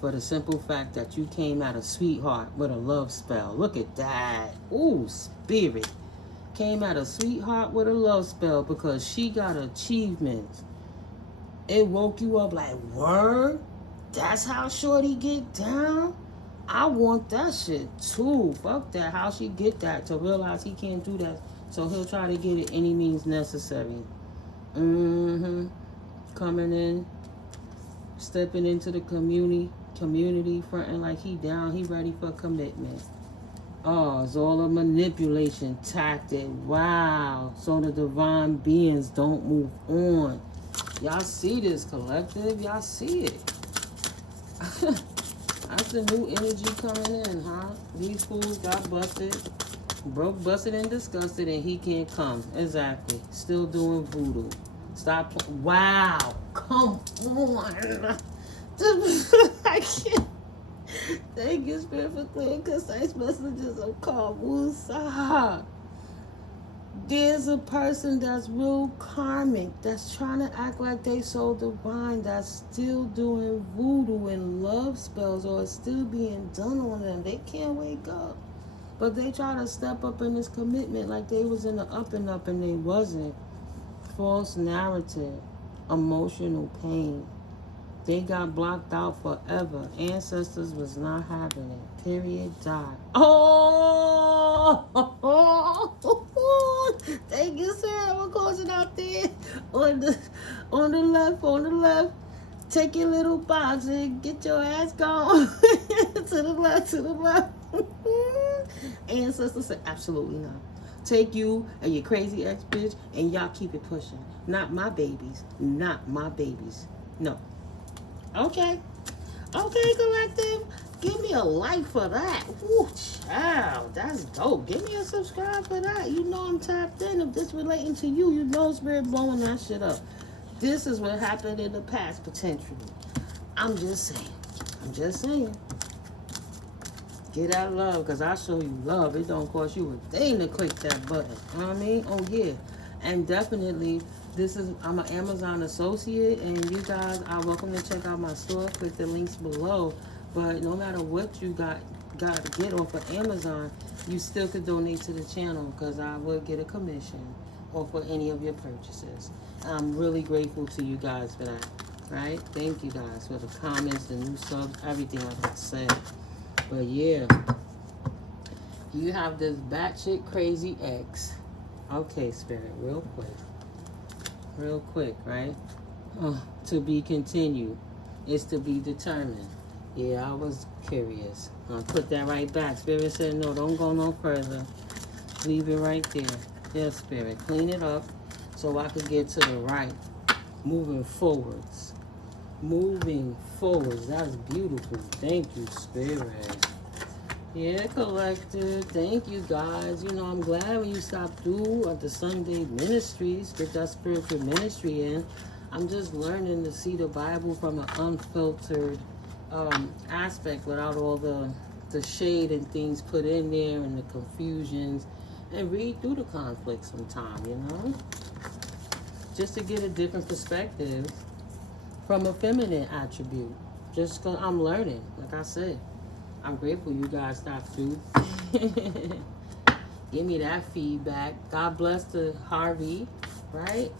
For the simple fact that you came out a sweetheart with a love spell. Look at that. Ooh, spirit. Came out a sweetheart with a love spell because she got achievements. It woke you up like, word? That's how shorty get down? I want that shit too. Fuck that. How she get that to realize he can't do that. So he'll try to get it any means necessary. Coming in, stepping into the community, fronting like he down, he ready for commitment. Oh, it's all a manipulation tactic. Wow. So the divine beings don't move on. Y'all see this, collective? Y'all see it. That's the new energy coming in, huh? These fools got busted. Broke, busted, and disgusted, and he can't come. Exactly. Still doing voodoo. Stop. Wow. Come on. I can't. Thank you, Spirit, for clear, concise messages of Kawusa. There's a person that's real karmic, that's trying to act like they so divine, that's still doing voodoo and love spells, or it's still being done on them. They can't wake up. But they try to step up in this commitment like they was in the up and up, and they wasn't. False narrative, emotional pain. They got blocked out forever. Ancestors was not having it. Period. Died. Oh! Thank you, sir. I'm closing out there. On the left. Take your little box and get your ass gone. To the left. Ancestors said, absolutely not. Take you and your crazy ex-bitch and y'all keep it pushing. Not my babies. No. Okay, collective. Give me a like for that. Ooh, child, that's dope. Give me a subscribe for that. You know I'm tapped in. If this relating to you, you know Spirit blowing that shit up. This is what happened in the past, potentially. I'm just saying. Get that love, because I show you love. It don't cost you a thing to click that button. You know what I mean? Oh, yeah. And definitely, I'm an Amazon associate, and you guys are welcome to check out my store. Click the links below. But no matter what you got to get off of Amazon, you still could donate to the channel, because I would get a commission off of any of your purchases. I'm really grateful to you guys for that. Right? Thank you guys for the comments, the new subs, everything like I said. But yeah, you have this batshit crazy ex. Okay, Spirit, real quick, right? To be continued. It's to be determined. Yeah, I was curious. I'll put that right back. Spirit said, no, don't go no further. Leave it right there. Yeah, Spirit, clean it up so I could get to the right. Moving forwards. That's beautiful. Thank you, Spirit. Yeah, collective. Thank you, guys. You know, I'm glad when you stopped through at the Sunday ministries, get that spiritual ministry in. I'm just learning to see the Bible from an unfiltered aspect, without all the shade and things put in there and the confusions, and read through the conflict sometime, you know? Just to get a different perspective from a feminine attribute. Just because I'm learning, like I said. I'm grateful you guys stopped through. Give me that feedback. God bless the Harvey, right?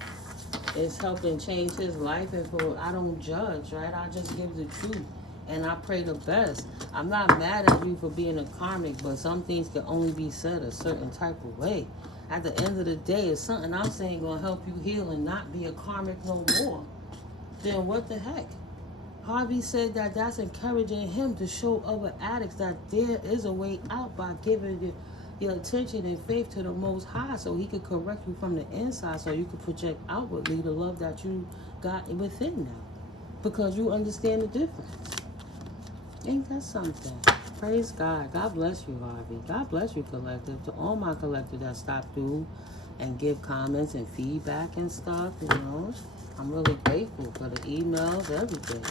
It's helping change his life, and I don't judge, right? I just give the truth, and I pray the best. I'm not mad at you for being a karmic, but some things can only be said a certain type of way. At the end of the day, if something I'm saying gonna help you heal and not be a karmic no more, then what the heck? Harvey said that that's encouraging him to show other addicts that there is a way out by giving your attention and faith to the Most High, so he could correct you from the inside, so you could project outwardly the love that you got within now, because you understand the difference. Ain't that something? Praise God. God bless you, Harvey. God bless you, collective. To all my collective that stopped through and give comments and feedback and stuff, you know. I'm really grateful for the emails, everything.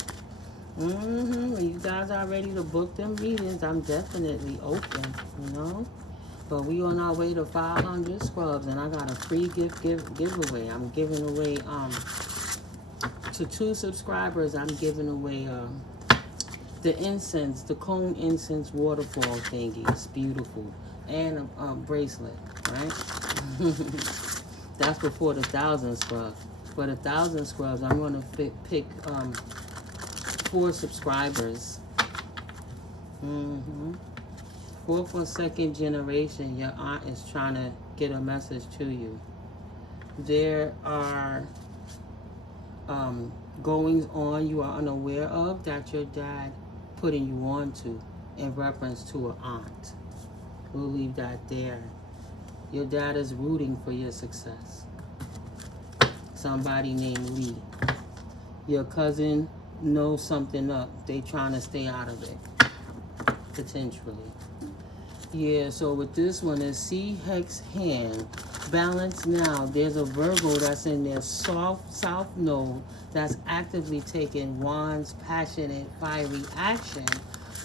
When you guys are ready to book them readings, I'm definitely open, you know. But we on our way to 500 scrubs, and I got a free giveaway. I'm giving away to 2 subscribers. I'm giving away the incense, the cone incense waterfall thingy. It's beautiful, and a bracelet, right? That's before the 1,000 scrubs. For the 1,000 scrubs, I'm gonna pick 4 subscribers. 4th or 2nd generation, your aunt is trying to get a message to you. There are goings on you are unaware of that your dad putting you on to in reference to an aunt. We'll leave that there. Your dad is rooting for your success. Somebody named Lee. Your cousin knows something up. They trying to stay out of it. Potentially. Yeah, so with this one is C Hex Hand. Balance now. There's a Virgo that's in their soft south node that's actively taking Wands, passionate, fiery action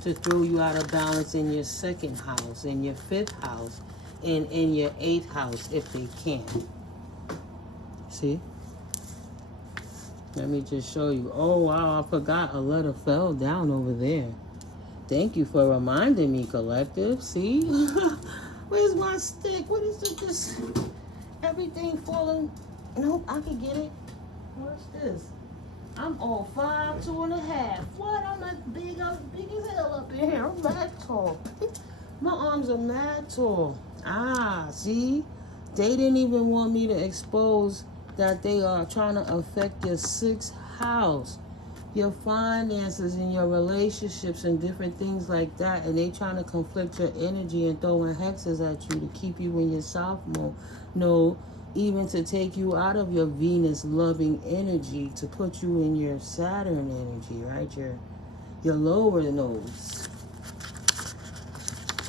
to throw you out of balance in your second house, in your fifth house, and in your eighth house if they can. See? Let me just show you. Oh, wow, I forgot a letter fell down over there. Thank you for reminding me, collective. See? Where's my stick? What is this? Everything falling. Nope, I can get it. What's this? I'm all 5', 2.5". What? I'm like big as hell up in here. I'm mad tall. My arms are mad tall. Ah, see? They didn't even want me to expose that they are trying to affect your sixth house, your finances and your relationships and different things like that. And they trying to conflict your energy and throwing hexes at you to keep you in your south node, even to take you out of your Venus loving energy to put you in your Saturn energy, right? Your lower nodes.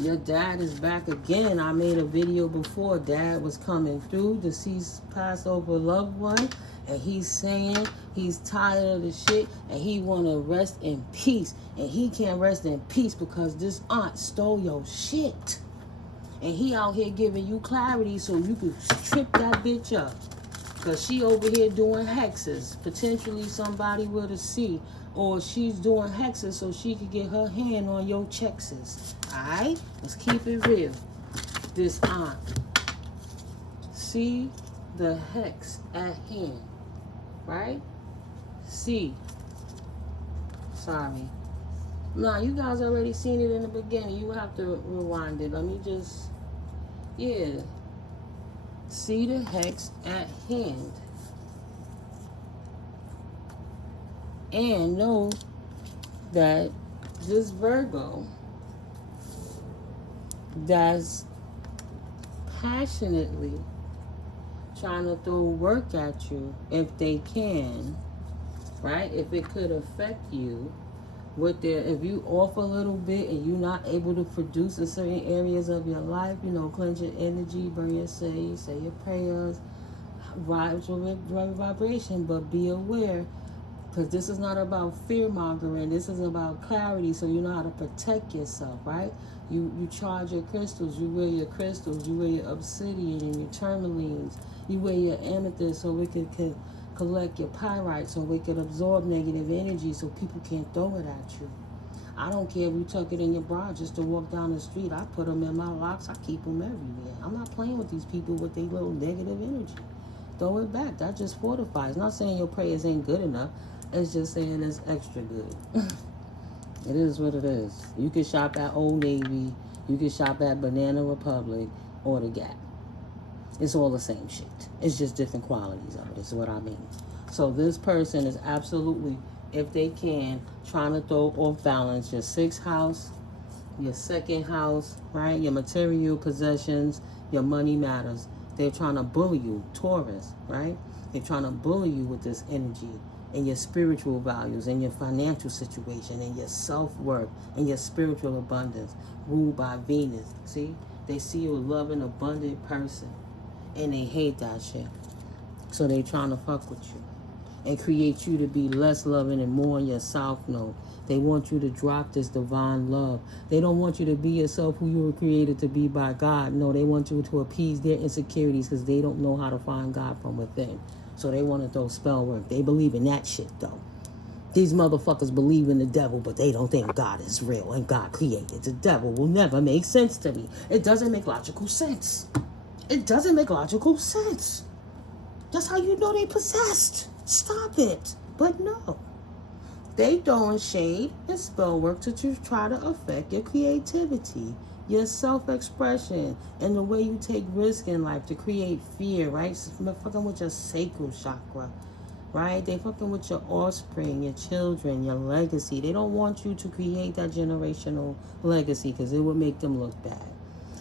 Your dad is back again. I made a video before. Dad was coming through, deceased, passed over loved one, and he's saying he's tired of the shit and he want to rest in peace. And he can't rest in peace because this aunt stole your shit. And he out here giving you clarity so you could trip that bitch up. Because she over here doing hexes. Potentially somebody with a C. Or she's doing hexes so she could get her hand on your chexes. Alright? Let's keep it real. This aunt. See the hex at hand. Right? See. Sorry. Nah, you guys already seen it in the beginning. You have to rewind it. Let me just... Yeah. See the hex at hand. And know that this Virgo that's passionately trying to throw work at you, if they can, right? If it could affect you, with their, if you off a little bit and you're not able to produce in certain areas of your life, you know, cleanse your energy, burn your sage, say your prayers, rise with vibration, but be aware. Because this is not about fear-mongering. This is about clarity, so you know how to protect yourself, right? You charge your crystals. You wear your crystals. You wear your obsidian and your tourmalines. You wear your amethyst so we can collect your pyrite, so we can absorb negative energy so people can't throw it at you. I don't care if you tuck it in your bra just to walk down the street. I put them in my locks. I keep them everywhere. I'm not playing with these people with their little negative energy. Throw it back. That just fortifies. Not saying your prayers ain't good enough. It's just saying it's extra good. It is what it is. You can shop at Old Navy. You can shop at Banana Republic or the Gap. It's all the same shit. It's just different qualities of it. Is what I mean. So this person is absolutely, if they can, trying to throw off balance your sixth house, your second house, right? Your material possessions, your money matters. They're trying to bully you, Taurus, right? They're trying to bully you with this energy and your spiritual values and your financial situation and your self-worth and your spiritual abundance ruled by Venus. See? They see you a loving, abundant person and they hate that shit. So they trying to fuck with you and create you to be less loving and more in your south node. They want you to drop this divine love. They don't want you to be yourself who you were created to be by God. No, they want you to appease their insecurities because they don't know how to find God from within. So they want to throw spell work. They believe in that shit, though. These motherfuckers believe in the devil, but they don't think God is real and God created. The devil will never make sense to me. It doesn't make logical sense. It doesn't make logical sense. That's how you know they possessed. Stop it. But no. They throwing shade and spell work to try to affect your creativity, your self-expression, and the way you take risk in life to create fear, right? Fucking with your sacral chakra, right? They fucking with your offspring, your children, your legacy. They don't want you to create that generational legacy because it would make them look bad.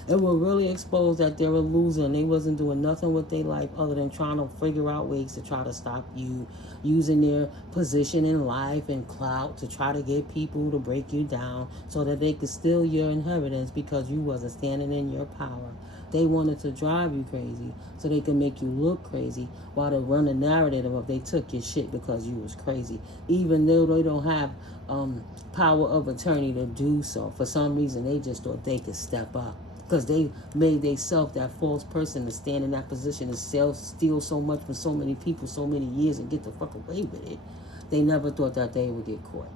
It will really expose that they're a loser and they wasn't doing nothing with their life other than trying to figure out ways to try to stop you, using their position in life and clout to try to get people to break you down so that they could steal your inheritance because you wasn't standing in your power. They wanted to drive you crazy so they could make you look crazy while they run a narrative of they took your shit because you was crazy. Even though they don't have power of attorney to do so. For some reason, they just thought they could step up. Because they made themselves that false person to stand in that position and steal so much from so many people so many years and get the fuck away with it. They never thought that they would get caught.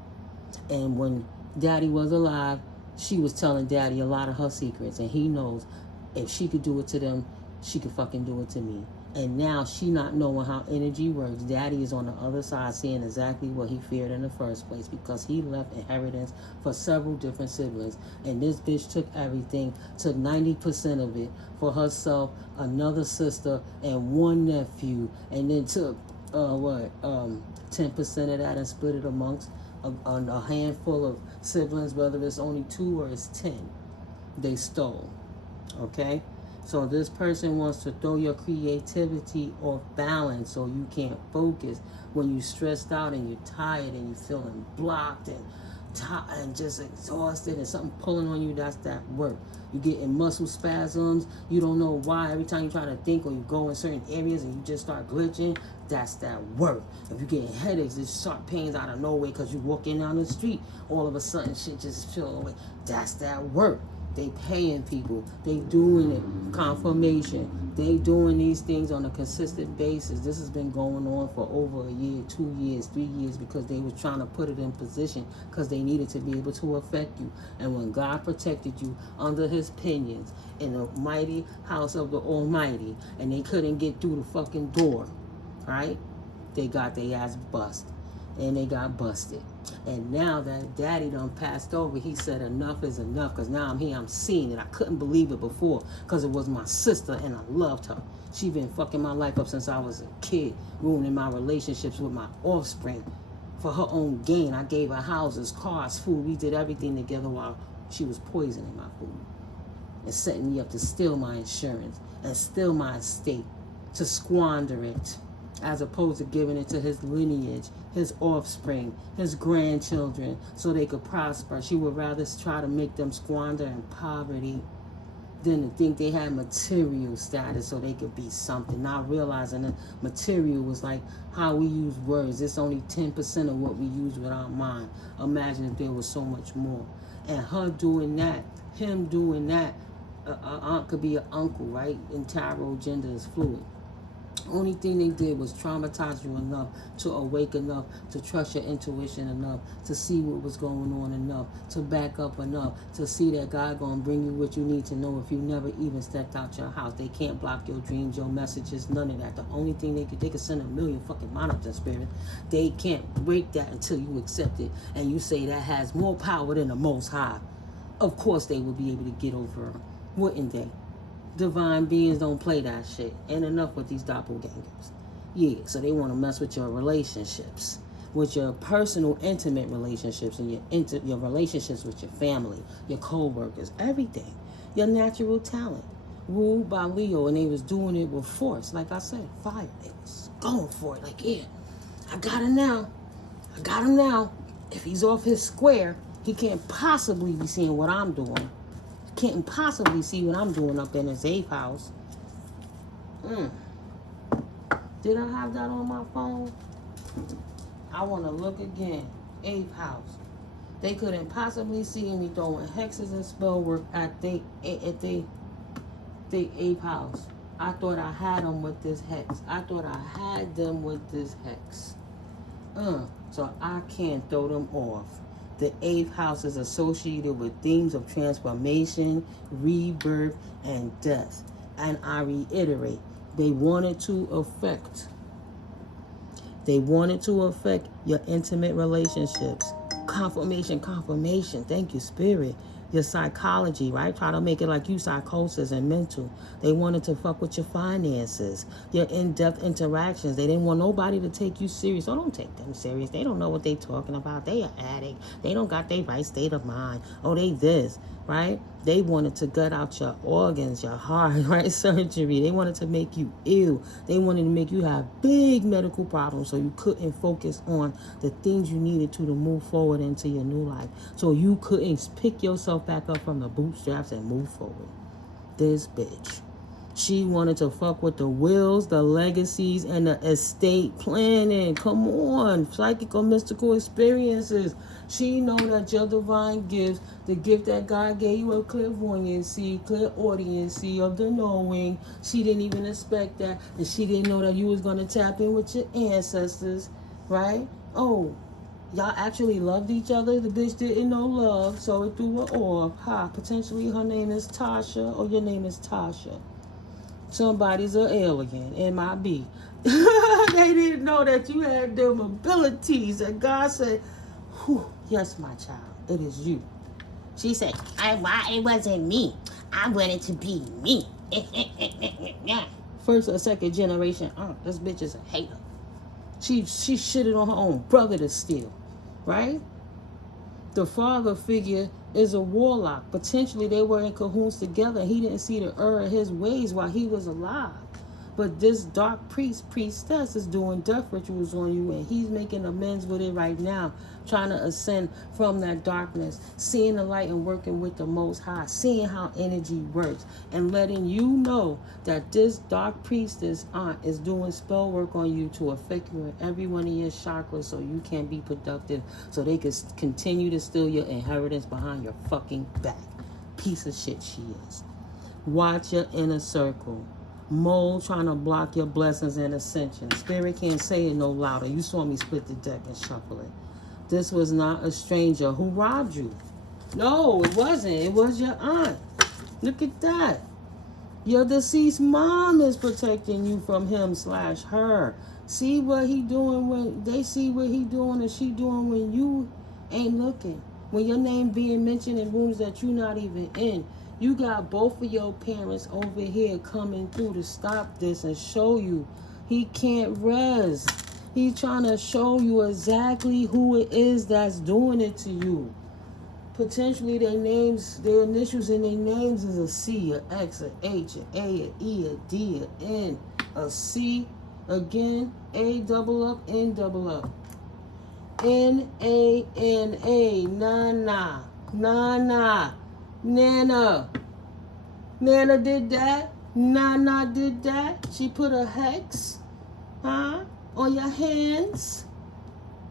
And when Daddy was alive, she was telling Daddy a lot of her secrets. And he knows if she could do it to them, she could fucking do it to me. And now she not knowing how energy works. Daddy is on the other side seeing exactly what he feared in the first place because he left inheritance for several different siblings. And this bitch took everything, took 90% of it for herself, another sister, and one nephew. And then took, 10% of that and split it amongst a handful of siblings, whether it's only 2 or it's 10. They stole. Okay? So this person wants to throw your creativity off balance so you can't focus when you're stressed out and you're tired and you're feeling blocked and just exhausted and something pulling on you. That's that work. You're getting muscle spasms. You don't know why. Every time you try to think or you go in certain areas and you just start glitching, that's that work. If you're getting headaches, it's sharp pains out of nowhere because you're walking down the street, all of a sudden shit just feels away. That's that work. They paying people. They doing it. Confirmation. They doing these things on a consistent basis. This has been going on for over a year, 2 years, 3 years because they were trying to put it in position because they needed to be able to affect you. And when God protected you under his pinions in the mighty house of the Almighty and they couldn't get through the fucking door, right? They got their ass bust. And they got busted. And now that Daddy done passed over, he said enough is enough because now I'm here, I'm seeing it. I couldn't believe it before because it was my sister and I loved her. She been fucking my life up since I was a kid, ruining my relationships with my offspring for her own gain. I gave her houses, cars, food. We did everything together while she was poisoning my food and setting me up to steal my insurance and steal my estate, to squander it, as opposed to giving it to his lineage, his offspring, his grandchildren, so they could prosper. She would rather try to make them squander in poverty than to think they had material status so they could be something. Not realizing that material was like how we use words. It's only 10% of what we use with our mind. Imagine if there was so much more. And her doing that, him doing that, an aunt could be an uncle, right? And tarot gender is fluid. Only thing they did was traumatize you enough to awake enough, to trust your intuition enough, to see what was going on enough, to back up enough, to see that God gonna bring you what you need to know if you never even stepped out your house. They can't block your dreams, your messages, none of that. The only thing they could send 1,000,000 fucking monitoring spirits. They can't break that until you accept it and you say that has more power than the Most High. Of course they would be able to get over them, wouldn't they? Divine beings don't play that shit. And enough with these doppelgangers. Yeah, so they want to mess with your relationships, with your personal, intimate relationships, and your relationships with your family, your co-workers, everything. Your natural talent. Ruled by Leo, and they was doing it with force. Like I said, fire. They was going for it. Like, yeah, I got him now. I got him now. If he's off his square, he can't possibly be seeing what I'm doing. Can't possibly see what I'm doing up in his 8th house. Did I have that on my phone? I want to look again. 8th house. They couldn't possibly see me throwing hexes and spell work at the 8th house. I thought I had them with this hex. I thought I had them with this hex. So I can't throw them off. The 8th house is associated with themes of transformation, rebirth, and death. And I reiterate, they wanted to affect your intimate relationships. Confirmation. Thank you, Spirit. your psychology, right? Try to make it like you psychosis and mental. They wanted to fuck with your finances, your in-depth interactions. They didn't want nobody to take you serious. Oh, don't take them serious. They don't know what they talking about. They an addict. They don't got their right state of mind. Oh, they this, right? They wanted to gut out your organs, your heart, right? Surgery. They wanted to make you ill. They wanted to make you have big medical problems so you couldn't focus on the things you needed to move forward into your new life. So you couldn't pick yourself back up from the bootstraps and move forward. This bitch. She wanted to fuck with the wills, the legacies, and the estate planning. Come on. Psychical mystical experiences. She know that your divine gifts, the gift that God gave you of clairvoyancy, clairaudiency, of the knowing. She didn't even expect that. And she didn't know that you was going to tap in with your ancestors. Right? Oh, y'all actually loved each other. The bitch didn't know love, so it threw her off. Ha, potentially her name is Tasha or your name is Tasha. Somebody's an alien. It might be. They didn't know that you had them abilities. And God said, yes, my child, it is you. She said, it wasn't me. I wanted to be me. First or second generation. This bitch is a hater. She shitted on her own brother to steal. Right? The father figure is a warlock. Potentially they were in cahoots together. He didn't see the error of his ways while he was alive. But this dark priestess is doing death rituals on you, and he's making amends with it right now, trying to ascend from that darkness, seeing the light and working with the Most High, seeing how energy works, and letting you know that this dark priestess aunt is doing spell work on you to affect you in every one of your chakras so you can be productive, so they can continue to steal your inheritance behind your fucking back. Piece of shit she is. Watch your inner circle. Mole trying to block your blessings and ascension. Spirit can't say it no louder. You saw me split the deck and shuffle it. This was not a stranger who robbed you. No, it wasn't. It was your aunt. Look at that. Your deceased mom is protecting you from him/her. See what he doing when they see what he doing and she doing when you ain't looking. When your name being mentioned in rooms that you not even in. You got both of your parents over here coming through to stop this and show you he can't rest. He's trying to show you exactly who it is that's doing it to you. Potentially their names, their initials in their names is a C, a X, a H, a A, a E, a D, a N, a C, again, A double up, N double up. N-A-N-A, Nana, Nana. Nana did that. Nana did that. She put a hex, on your hands.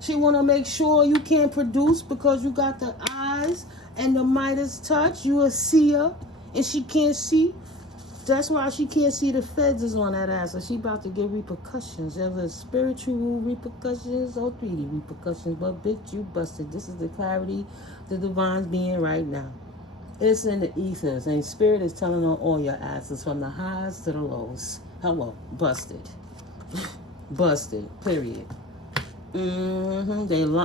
She want to make sure you can't produce because you got the eyes and the Midas touch. You a seer, and she can't see. That's why she can't see the feds is on that ass. So she about to get repercussions. Either spiritual repercussions or 3D repercussions. But bitch, you busted. This is the clarity the divine's being right now. It's in the ethers, and spirit is telling on all your asses from the highs to the lows. Hello, busted. Busted, period.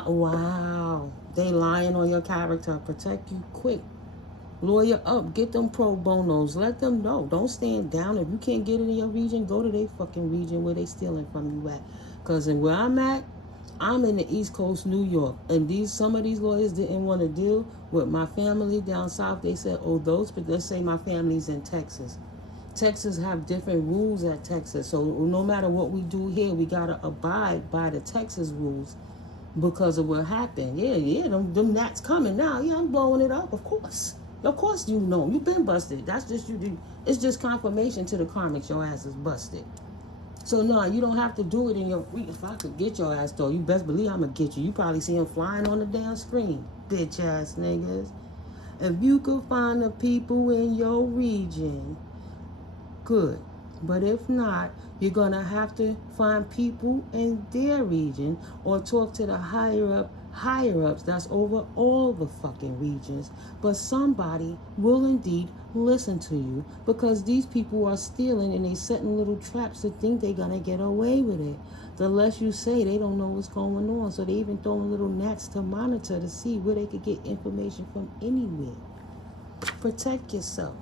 Wow. They lying on your character. Protect you quick. Lawyer up. Get them pro bonos. Let them know. Don't stand down. If you can't get into your region, go to their fucking region where they stealing from you at. Because where I'm at, I'm in the East Coast, New York, and some of these lawyers didn't want to deal with my family down south. They said, but let's say my family's in Texas. Texas have different rules at Texas, so no matter what we do here, we gotta abide by the Texas rules because of what happened. Yeah, them gnats coming now. Yeah, I'm blowing it up, of course. Of course you know. You've been busted. That's just you. It's just confirmation to the karmics. Your ass is busted. So no, you don't have to do it in your. If I could get your ass though, you best believe I'm gonna get you. You probably see him flying on the damn screen, bitch ass niggas. If you could find the people in your region, good. But if not, you're gonna have to find people in their region or talk to the higher ups that's over all the fucking regions. But somebody will indeed listen to you because these people are stealing and they setting little traps to think they're gonna get away with it. The less you say, they don't know what's going on. So they even throwing little gnats to monitor to see where they could get information from anywhere. Protect yourself.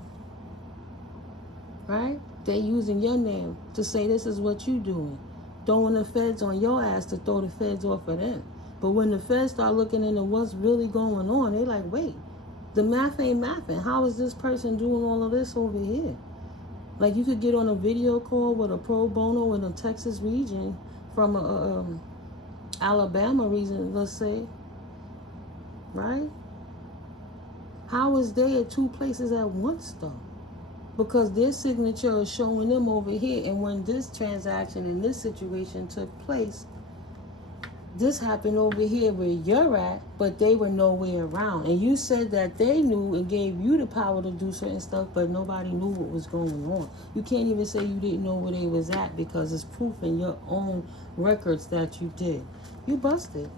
Right? They using your name to say this is what you doing. Throwing the feds on your ass to throw the feds off of them. But when the feds start looking into what's really going on, they like, wait, the math ain't mathing. How is this person doing all of this over here? Like, you could get on a video call with a pro bono in a Texas region from a Alabama region, let's say. Right? How is they at two places at once, though? Because their signature is showing them over here. And when this transaction in this situation took place, this happened over here where you're at, but they were nowhere around. And you said that they knew and gave you the power to do certain stuff, but nobody knew what was going on. You can't even say you didn't know where they was at because it's proof in your own records that you did. You busted.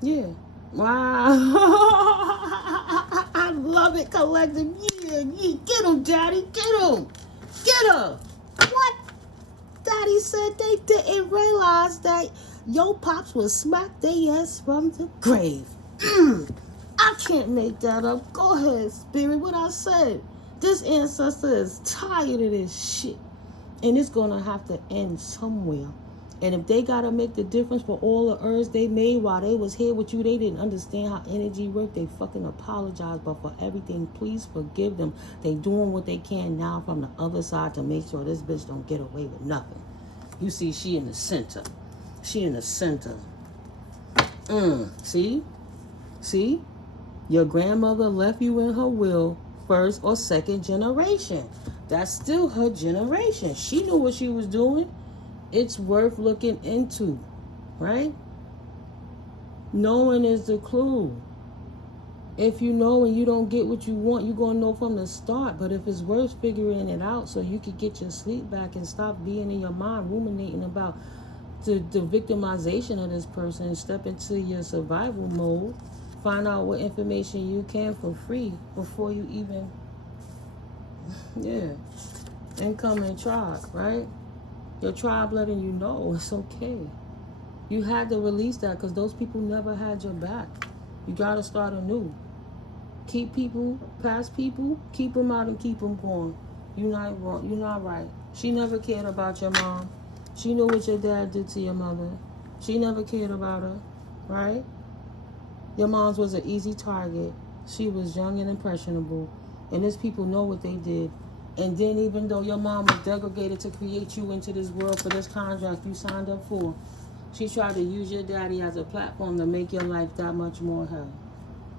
Yeah. Wow. I love it, collective. Yeah, get him, Daddy. Get him. Get him. What? Daddy said they didn't realize that your pops would smack their ass from the grave. I can't make that up. Go ahead, Spirit. What I said. This ancestor is tired of this shit. And it's going to have to end somewhere. And if they got to make the difference for all the herbs they made while they was here with you, they didn't understand how energy worked, they fucking apologize. But for everything, please forgive them. They doing what they can now from the other side to make sure this bitch don't get away with nothing. You see, she in the center. She in the center. See? See? Your grandmother left you in her will, first or second generation. That's still her generation. She knew what she was doing. It's worth looking into, right? Knowing is the clue. If you know and you don't get what you want, you're going to know from the start. But if it's worth figuring it out so you can get your sleep back and stop being in your mind ruminating about the victimization of this person and step into your survival mode, find out what information you can for free before you even, and come and try, right? Your tribe letting you know it's okay. You had to release that because those people never had your back. You got to start anew. Keep people, past people, keep them out and keep them going. You're not wrong. You're not right. She never cared about your mom. She knew what your dad did to your mother. She never cared about her, right? Your mom's was an easy target. She was young and impressionable. And these people know what they did. And then even though your mom was degraded to create you into this world for this contract you signed up for, she tried to use your daddy as a platform to make your life that much more hell.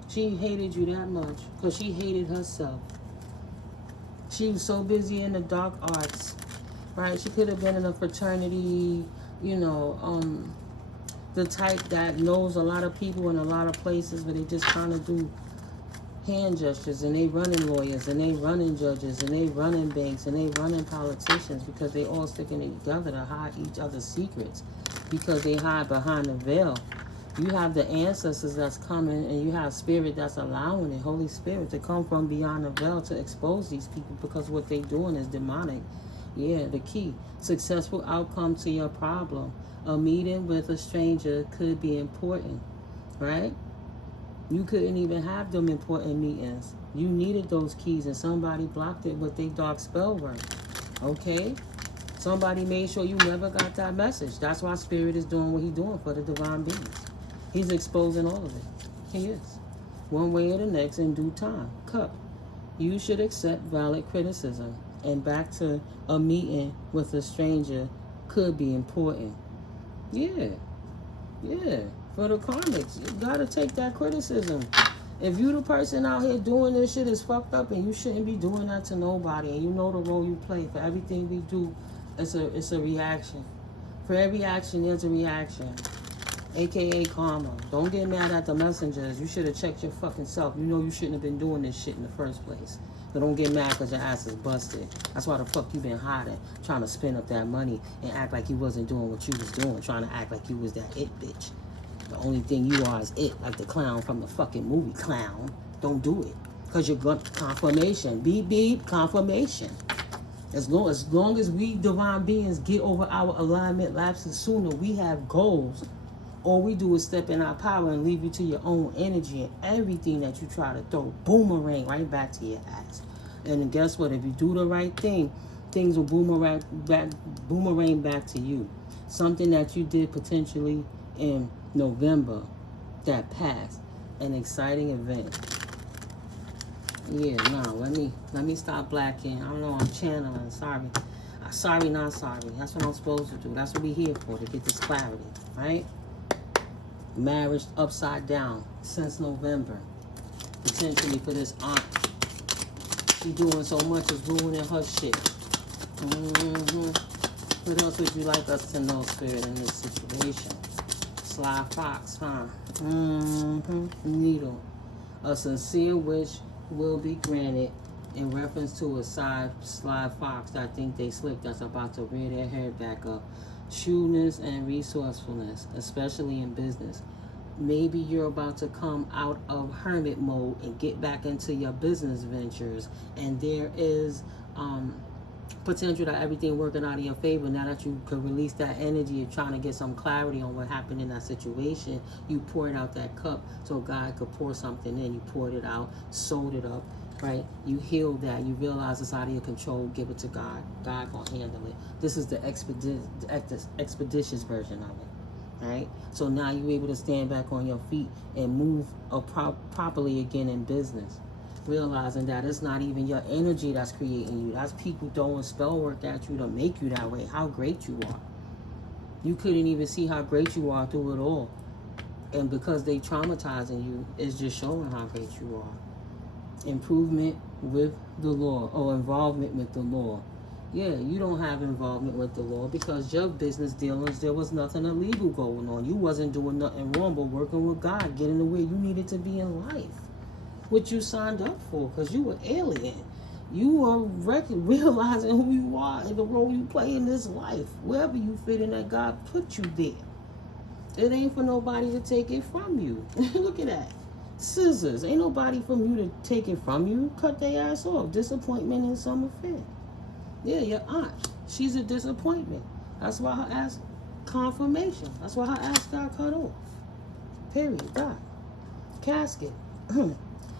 She hated you that much because she hated herself. She was so busy in the dark arts, right? She could have been in a fraternity, you know, the type that knows a lot of people in a lot of places, but they just kind of do hand gestures, and they running lawyers, and they running judges, and they running banks, and they running politicians because they all sticking together to hide each other's secrets because they hide behind the veil. You have the ancestors that's coming, and you have spirit that's allowing it, Holy Spirit, to come from beyond the veil to expose these people because what they doing is demonic. Yeah, the key. Successful outcome to your problem. A meeting with a stranger could be important, right? You couldn't even have them important meetings. You needed those keys and somebody blocked it with their dark spell work. Okay? Somebody made sure you never got that message. That's why Spirit is doing what he's doing for the divine beings. He's exposing all of it. He is. One way or the next in due time. Cup. You should accept valid criticism. And back to a meeting with a stranger could be important. Yeah. Yeah. For the karmics, you gotta take that criticism. If you the person out here doing this shit is fucked up and you shouldn't be doing that to nobody, and you know the role you play, for everything we do, it's a reaction. For every action, there's a reaction. AKA karma. Don't get mad at the messengers. You should have checked your fucking self. You know you shouldn't have been doing this shit in the first place. So don't get mad because your ass is busted. That's why the fuck you been hiding, trying to spend up that money and act like you wasn't doing what you was doing, trying to act like you was that it bitch. The only thing you are is it, like the clown from the fucking movie Clown. Don't do it. Because you're going to confirmation. Beep, beep, confirmation. As long as we divine beings get over our alignment lapses sooner, we have goals. All we do is step in our power and leave you to your own energy, and everything that you try to throw, boomerang right back to your ass. And guess what? If you do the right thing, things will boomerang back to you. Something that you did potentially in November that passed, an exciting event. Yeah, no, let me stop blacking. I don't know, I'm channeling. Sorry, not sorry. That's what I'm supposed to do. That's what we're here for, to get this clarity, right? Marriage upside down since November. Potentially for this aunt. She doing so much is ruining her shit. What else would you like us to know, Spirit, in this situation? Sly Fox, huh? Needle. A sincere wish will be granted in reference to a sly fox that I think they slick that's about to rear their head back up. Shrewdness and resourcefulness, especially in business. Maybe you're about to come out of hermit mode and get back into your business ventures, and there is potential that everything working out in your favor. Now that you could release that energy of trying to get some clarity on what happened in that situation, you poured out that cup so God could pour something in. You poured it out, sold it up, right? You healed that. You realize it's out of your control. Give it to God. God gonna handle it. This is the expeditious version of it, right? So now you're able to stand back on your feet and move properly again in business. Realizing that it's not even your energy that's creating you. That's people throwing spell work at you to make you that way. How great you are. You couldn't even see how great you are through it all. And because they traumatizing you, it's just showing how great you are. Improvement with the law, or involvement with the law. Yeah, you don't have involvement with the law because your business dealings, there was nothing illegal going on. You wasn't doing nothing wrong but working with God, getting to where you needed to be in life. What you signed up for, because you were alien. You are realizing who you are and the role you play in this life. Wherever you fit in, that God put you there. It ain't for nobody to take it from you. Look at that. Scissors. Ain't nobody from you to take it from you. Cut their ass off. Disappointment in some affair. Yeah, your aunt. She's a disappointment. That's why her ass confirmation. That's why her ass got cut off. Period. Dot. Casket.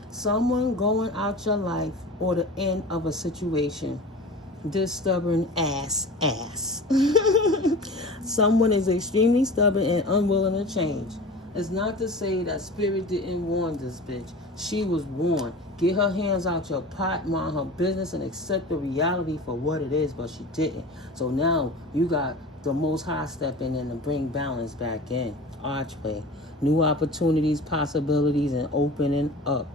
Someone going out your life or the end of a situation. This stubborn ass. Someone is extremely stubborn and unwilling to change. It's not to say that Spirit didn't warn this bitch. She was warned. Get her hands out your pot, mind her business, and accept the reality for what it is, but she didn't. So now you got the Most High stepping in to bring balance back in. Archway. New opportunities, possibilities, and opening up.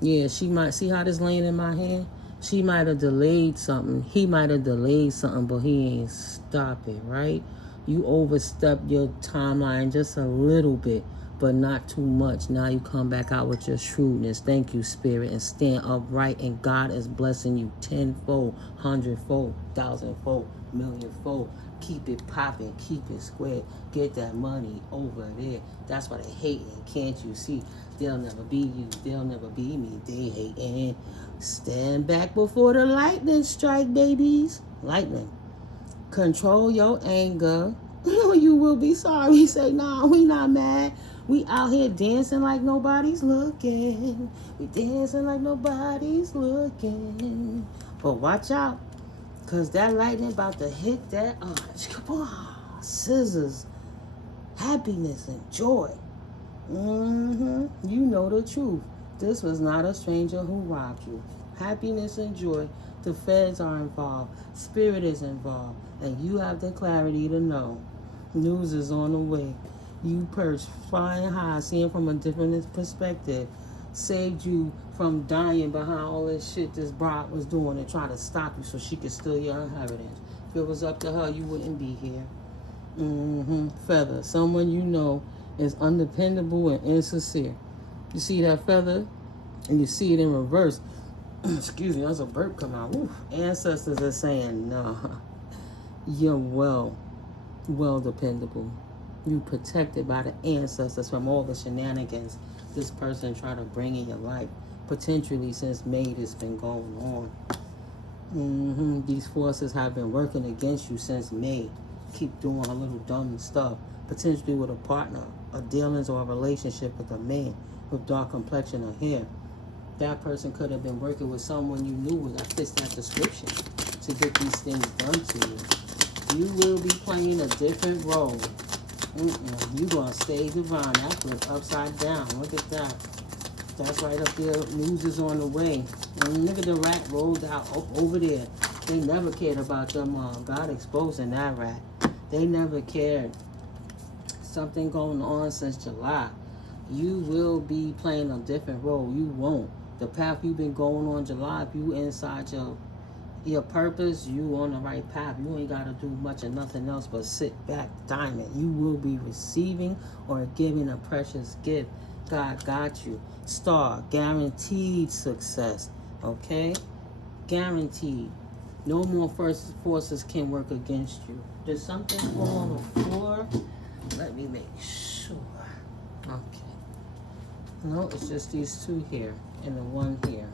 Yeah, she might see how this laying in my hand. She might have delayed something. He might have delayed something, but he ain't stop it, right? You overstepped your timeline just a little bit, but not too much. Now you come back out with your shrewdness. Thank you, Spirit, and stand upright. And God is blessing you tenfold, hundredfold, thousandfold, millionfold. Keep it popping, keep it square. Get that money over there. That's what they hating. Can't you see? They'll never be you. They'll never be me. They hating. Stand back before the lightning strike, babies. Lightning. Control your anger. You will be sorry. Say, nah, we not mad. We out here dancing like nobody's looking. We dancing like nobody's looking. But watch out, because that lightning about to hit that arch. Come on. Scissors. Happiness and joy. You know the truth. This was not a stranger who robbed you. Happiness and joy. The feds are involved. Spirit is involved. And you have the clarity to know. News is on the way. You perched flying high, seeing from a different perspective. Saved you from dying behind all this shit this bride was doing and trying to stop you so she could steal your inheritance. If it was up to her, you wouldn't be here. Feather. Someone you know is undependable and insincere. You see that feather? And you see it in reverse. Excuse me, that's a burp come out. Oof. Ancestors are saying, nah, you're well dependable. You protected by the ancestors from all the shenanigans this person tried to bring in your life. Potentially since May it's been going on. These forces have been working against you since May. Keep doing a little dumb stuff. potentially with a partner, a dealings or a relationship with a man with dark complexion or hair. That person could have been working with someone you knew that fits that description to get these things done to you. You will be playing a different role. You're going to stay divine. That flipped upside down. Look at that. That's right up there. News is on the way. And look at the rat rolled out over there. They never cared about your mom. God exposing that rat. They never cared. Something going on since July. You will be playing a different role. You won't. The path you've been going on July, if you inside your purpose, you on the right path. You ain't got to do much of nothing else but sit back, diamond. You will be receiving or giving a precious gift. God got you. Star, guaranteed success. Okay? Guaranteed. No more first forces can work against you. There's something on the floor. Let me make sure. Okay. No, it's just these two here and the one here.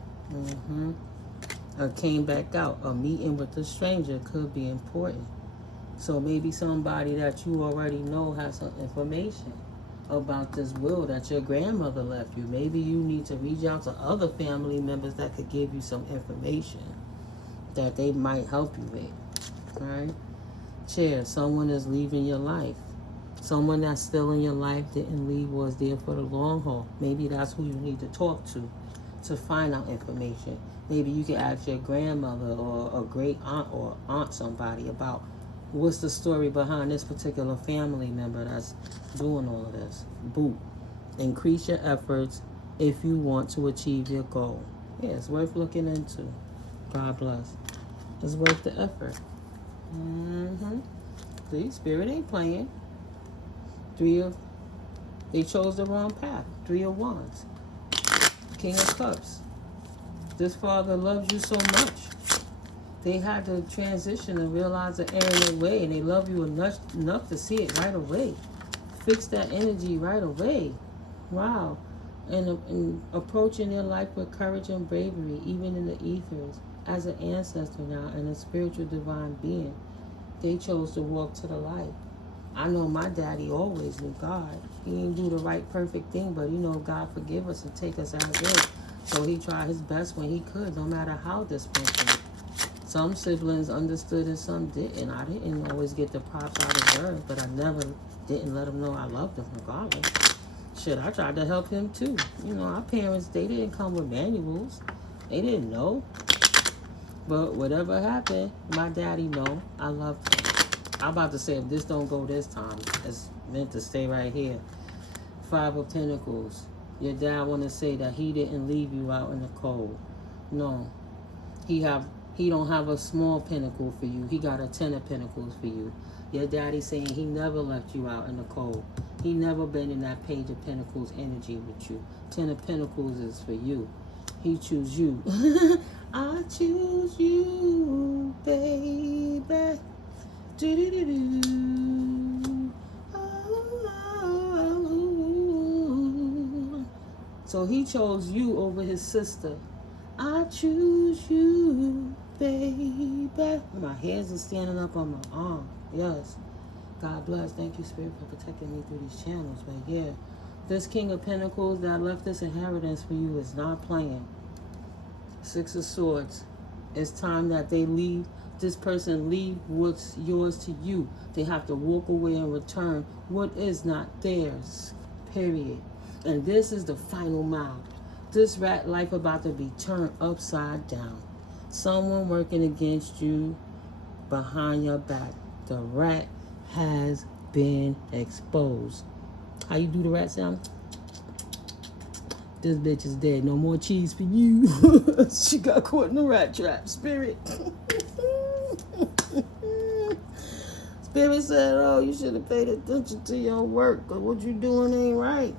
Came back out. A meeting with a stranger could be important. So maybe somebody that you already know has some information about this will that your grandmother left you. Maybe you need to reach out to other family members that could give you some information that they might help you with. Alright? Chair, someone is leaving your life. Someone that's still in your life didn't leave, was there for the long haul. Maybe that's who you need to talk to find out information. Maybe you can ask your grandmother or a great aunt or aunt somebody about what's the story behind this particular family member that's doing all of this. Boot. Increase your efforts if you want to achieve your goal. Yeah, it's worth looking into. God bless. It's worth the effort. See, Spirit ain't playing. They chose the wrong path. 3 of Wands. King of Cups. This father loves you so much. They had to transition and realize the error in their way, and they love you enough to see it right away. Fix that energy right away. Wow. And approaching their life with courage and bravery, even in the ethers, as an ancestor now and a spiritual divine being. They chose to walk to the light. I know my daddy always knew God. He didn't do the right perfect thing, but God forgive us and take us as is. So he tried his best when he could, no matter how dysfunctional. Some siblings understood and some didn't. I didn't always get the props I deserved, but I never didn't let him know I loved him regardless. Shit, I tried to help him too. Our parents, they didn't come with manuals. They didn't know. But whatever happened, my daddy know I loved him. I'm about to say, if this don't go this time, it's meant to stay right here. 5 of Pentacles. Your dad want to say that he didn't leave you out in the cold. No. He don't have a small pentacle for you. He got a 10 of Pentacles for you. Your daddy saying he never left you out in the cold. He never been in that Page of Pentacles energy with you. 10 of Pentacles is for you. He choose you. I choose you, baby. So he chose you over his sister. I choose you, baby. My hairs are standing up on my arm. Yes. God bless. Thank you, Spirit, for protecting me through these channels. But yeah, this King of Pentacles that left this inheritance for you is not playing. 6 of Swords. It's time that they leave. This person leave what's yours to you. They have to walk away and return what is not theirs. Period. And this is the final mile. This rat life about to be turned upside down. Someone working against you behind your back. The rat has been exposed. How you do the rat sound? This bitch is dead. No more cheese for you. She got caught in the rat trap. Spirit. Spirit said, oh, you should have paid attention to your work, because what you doing ain't right.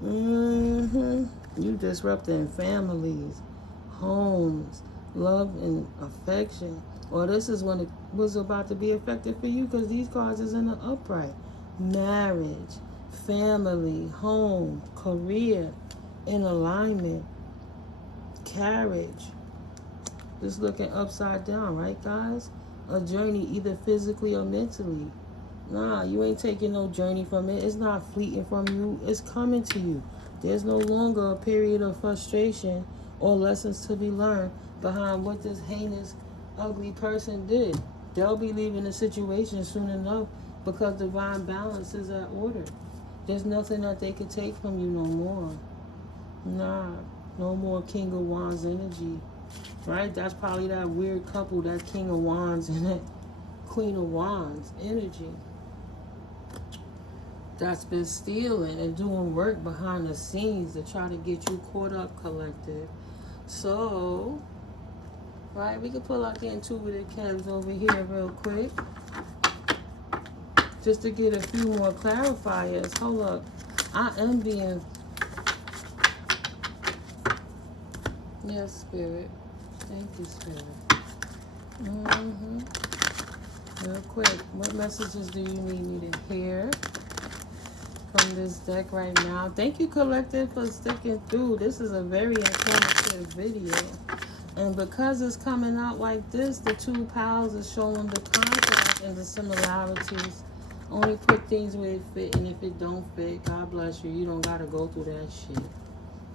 You disrupting families, homes, love and affection. Or this is when it was about to be effective for you, because these cards is in the upright. Marriage, family, home, career, in alignment, carriage. Just looking upside down, right, guys? A journey either physically or mentally. Nah, you ain't taking no journey from it. It's not fleeting from you. It's coming to you. There's no longer a period of frustration or lessons to be learned behind what this heinous, ugly person did. They'll be leaving the situation soon enough because divine balance is at order. There's nothing that they could take from you no more. Nah, no more King of Wands energy. Right? That's probably that weird couple, that King of Wands and that Queen of Wands energy. That's been stealing and doing work behind the scenes to try to get you caught up, collective. So, right, we can pull out the intuitive cards over here real quick. Just to get a few more clarifiers. Hold up. I am being... Yes, Spirit. Thank you, Spirit. Real quick. What messages do you need me to hear from this deck right now? Thank you, collective, for sticking through. This is a very informative video. And because it's coming out like this, the two pals is showing the contrast and the similarities. Only put things where it fit, and if it don't fit, God bless you. You don't got to go through that shit.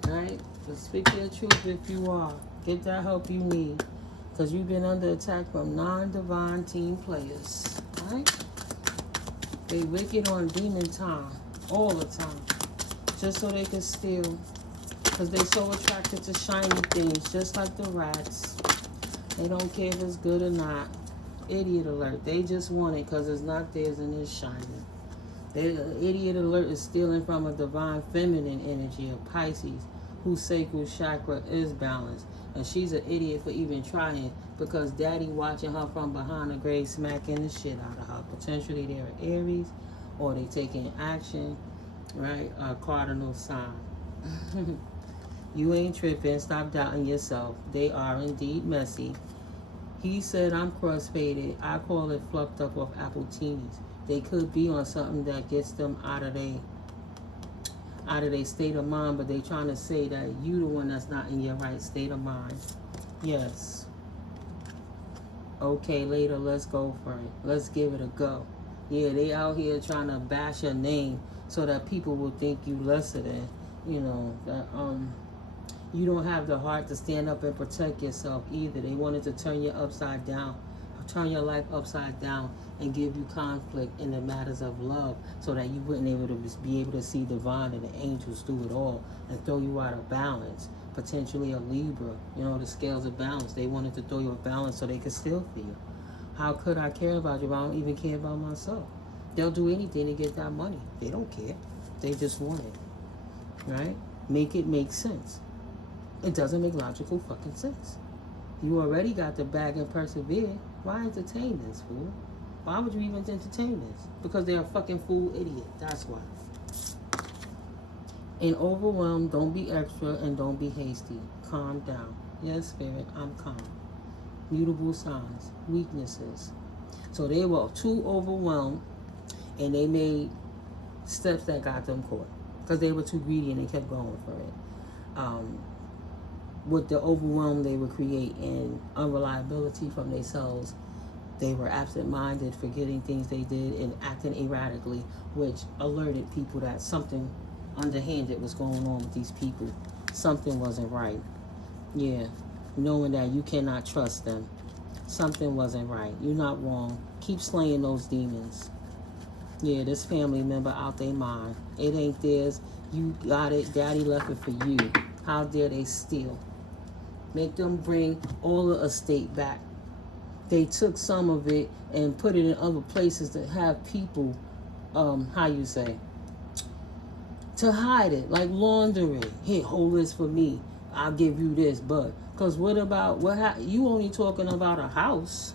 Right? Just speak your truth if you are. Get that help you need. Because you've been under attack from non-divine team players. Right? They wicked on demon time. All the time. Just so they can steal. Because they're so attracted to shiny things. Just like the rats. They don't care if it's good or not. Idiot alert. They just want it because it's not theirs and it's shiny. Idiot alert is stealing from a divine feminine energy of Pisces, whose sacral chakra is balanced. And she's an idiot for even trying because daddy watching her from behind the grave, smacking the shit out of her. Potentially they're Aries or they taking action, right? A cardinal sign. You ain't tripping. Stop doubting yourself. They are indeed messy. He said, I'm cross-faded. I call it fluffed up off apple teenies. They could be on something that gets them out of their state of mind, but they trying to say that you the one that's not in your right state of mind. Yes. Okay, later, let's go for it. Let's give it a go. Yeah, they out here trying to bash your name so that people will think you lesser than, you know, that, you don't have the heart to stand up and protect yourself either. They wanted to turn you upside down, turn your life upside down and give you conflict in the matters of love so that you wouldn't be able to see divine and the angels through it all and throw you out of balance. Potentially a Libra, you know, the scales of balance. They wanted to throw you off balance so they could steal for you. How could I care about you if I don't even care about myself? They'll do anything to get that money. They don't care. They just want it, right? Make it make sense. It doesn't make logical fucking sense. You already got the bag and persevere. Why entertain this, fool? Why would you even entertain this? Because they're a fucking fool idiot. That's why. And overwhelmed, don't be extra and don't be hasty. Calm down. Yes, Spirit, I'm calm. Mutable signs, weaknesses. So they were too overwhelmed and they made steps that got them caught. Because they were too greedy and they kept going for it. With the overwhelm they would create and unreliability from themselves, they were absent-minded, forgetting things they did and acting erratically, which alerted people that something underhanded was going on with these people. Something wasn't right. Yeah, knowing that you cannot trust them. Something wasn't right. You're not wrong. Keep slaying those demons. Yeah, this family member out their mind. It ain't theirs. You got it. Daddy left it for you. How dare they steal? Make them bring all the estate back. They took some of it and put it in other places to have people, how you say, to hide it, like laundering. Here, hold this for me. I'll give you this, but because what about you only talking about a house?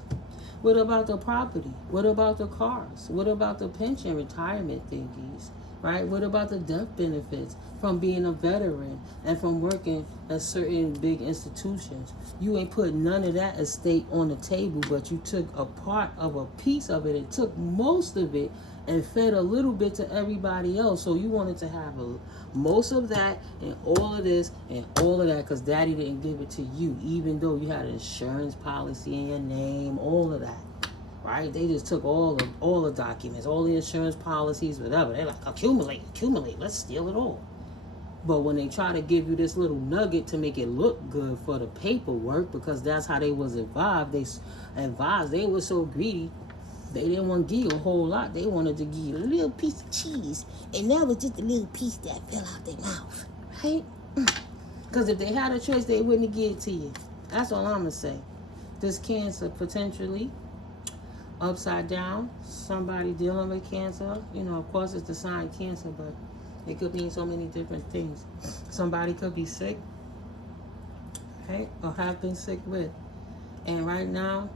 What about the property? What about the cars? What about the pension retirement thingies? Right? What about the death benefits from being a veteran and from working at certain big institutions? You ain't put none of that estate on the table, but you took a part of a piece of it and took most of it and fed a little bit to everybody else. So you wanted to have most of that and all of this and all of that because daddy didn't give it to you, even though you had an insurance policy in your name, all of that. right? They just took all the documents, all the insurance policies, whatever. They're like, accumulate, let's steal it all. But when they try to give you this little nugget to make it look good for the paperwork, because that's how they was advised, they were so greedy, they didn't want to give you a whole lot. They wanted to give you a little piece of cheese, and that was just a little piece that fell out their mouth, right? Because if they had a choice, they wouldn't give it to you. That's all I'm going to say. This Cancer, potentially, upside down, somebody dealing with cancer. You know, of course, it's the sign Cancer, but it could mean so many different things. Somebody could be sick, right? Or have been sick with. And right now,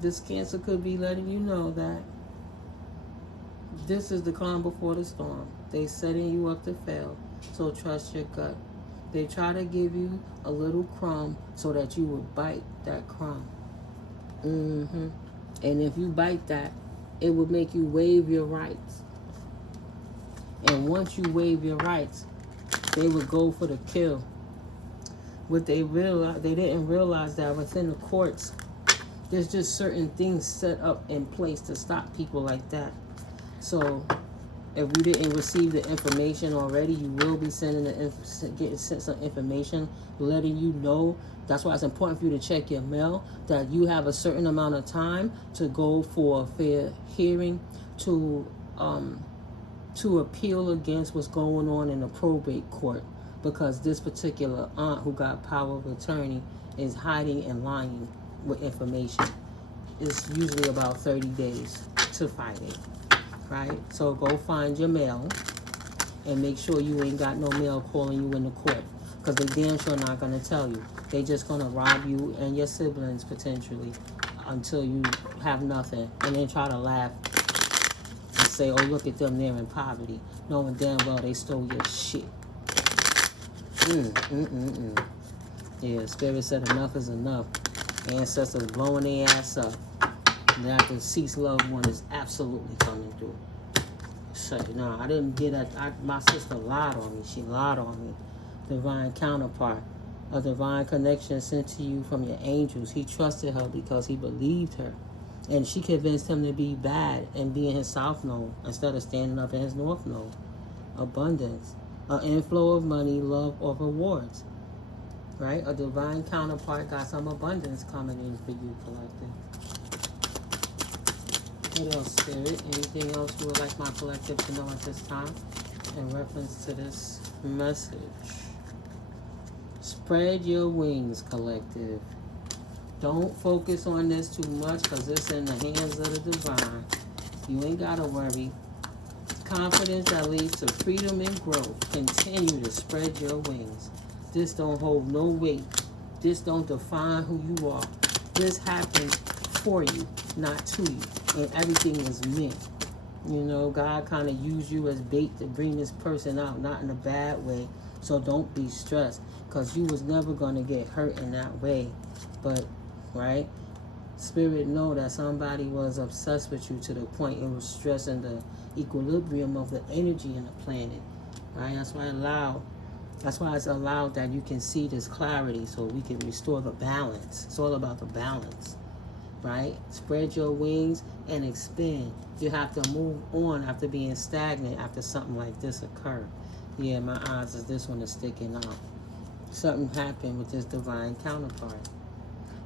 this Cancer could be letting you know that this is the calm before the storm. They setting you up to fail, so trust your gut. They try to give you a little crumb so that you will bite that crumb. And if you bite that, it will make you waive your rights. And once you waive your rights, they would go for the kill. What they realized, they didn't realize that within the courts, there's just certain things set up in place to stop people like that. So if you didn't receive the information already, you will be sending getting sent some information letting you know. That's why it's important for you to check your mail, that you have a certain amount of time to go for a fair hearing to appeal against what's going on in the probate court, because this particular aunt who got power of attorney is hiding and lying with information. It's usually about 30 days to fight it. Right? So go find your mail and make sure you ain't got no mail calling you in the court, because they damn sure not going to tell you. They just going to rob you and your siblings potentially until you have nothing, and then try to laugh and say, oh, look at them, they're in poverty, knowing damn well they stole your shit. Yeah, Spirit said enough is enough. Ancestors blowing their ass up. That deceased loved one is absolutely coming through. So, no, I didn't get that. My sister lied on me. She lied on me. Divine counterpart. A divine connection sent to you from your angels. He trusted her because he believed her. And she convinced him to be bad and be in his south node instead of standing up in his north node. Abundance. An inflow of money, love, or rewards. Right? A divine counterpart got some abundance coming in for you, collective. What else, Spirit? Anything else you would like my collective to know at this time in reference to this message? Spread your wings, collective. Don't focus on this too much, because it's in the hands of the divine. You ain't got to worry. Confidence that leads to freedom and growth. Continue to spread your wings. This don't hold no weight. This don't define who you are. This happens for you, not to you. And everything is meant. You know, God kind of used you as bait to bring this person out, not in a bad way. So don't be stressed, because you was never going to get hurt in that way. But, right, Spirit know that somebody was obsessed with you to the point it was stressing the equilibrium of the energy in the planet. Right? That's why it's allowed that you can see this clarity, so we can restore the balance. It's all about the balance. Right? Spread your wings and expand. You have to move on after being stagnant after something like this occurred. Yeah, my eyes is this one is sticking out. Something happened with this divine counterpart.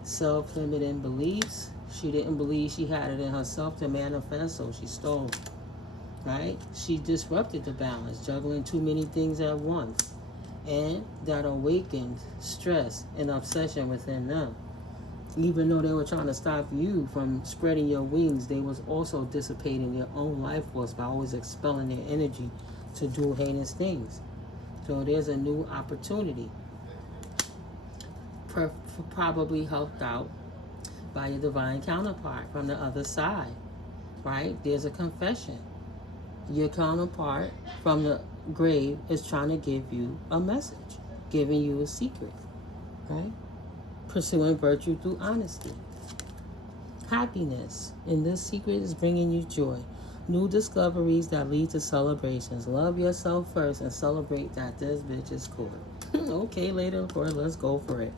Self-limiting beliefs. She didn't believe she had it in herself to manifest, so she stole. Right? She disrupted the balance, juggling too many things at once. And that awakened stress and obsession within them. Even though they were trying to stop you from spreading your wings, they was also dissipating their own life force by always expelling their energy to do heinous things. So there's a new opportunity. Probably helped out by your divine counterpart from the other side. Right? There's a confession. Your counterpart from the grave is trying to give you a message, giving you a secret. Right? Pursuing virtue through honesty. Happiness. And this secret is bringing you joy. New discoveries that lead to celebrations. Love yourself first and celebrate that this bitch is cool. Okay, later, of course, let's go for it.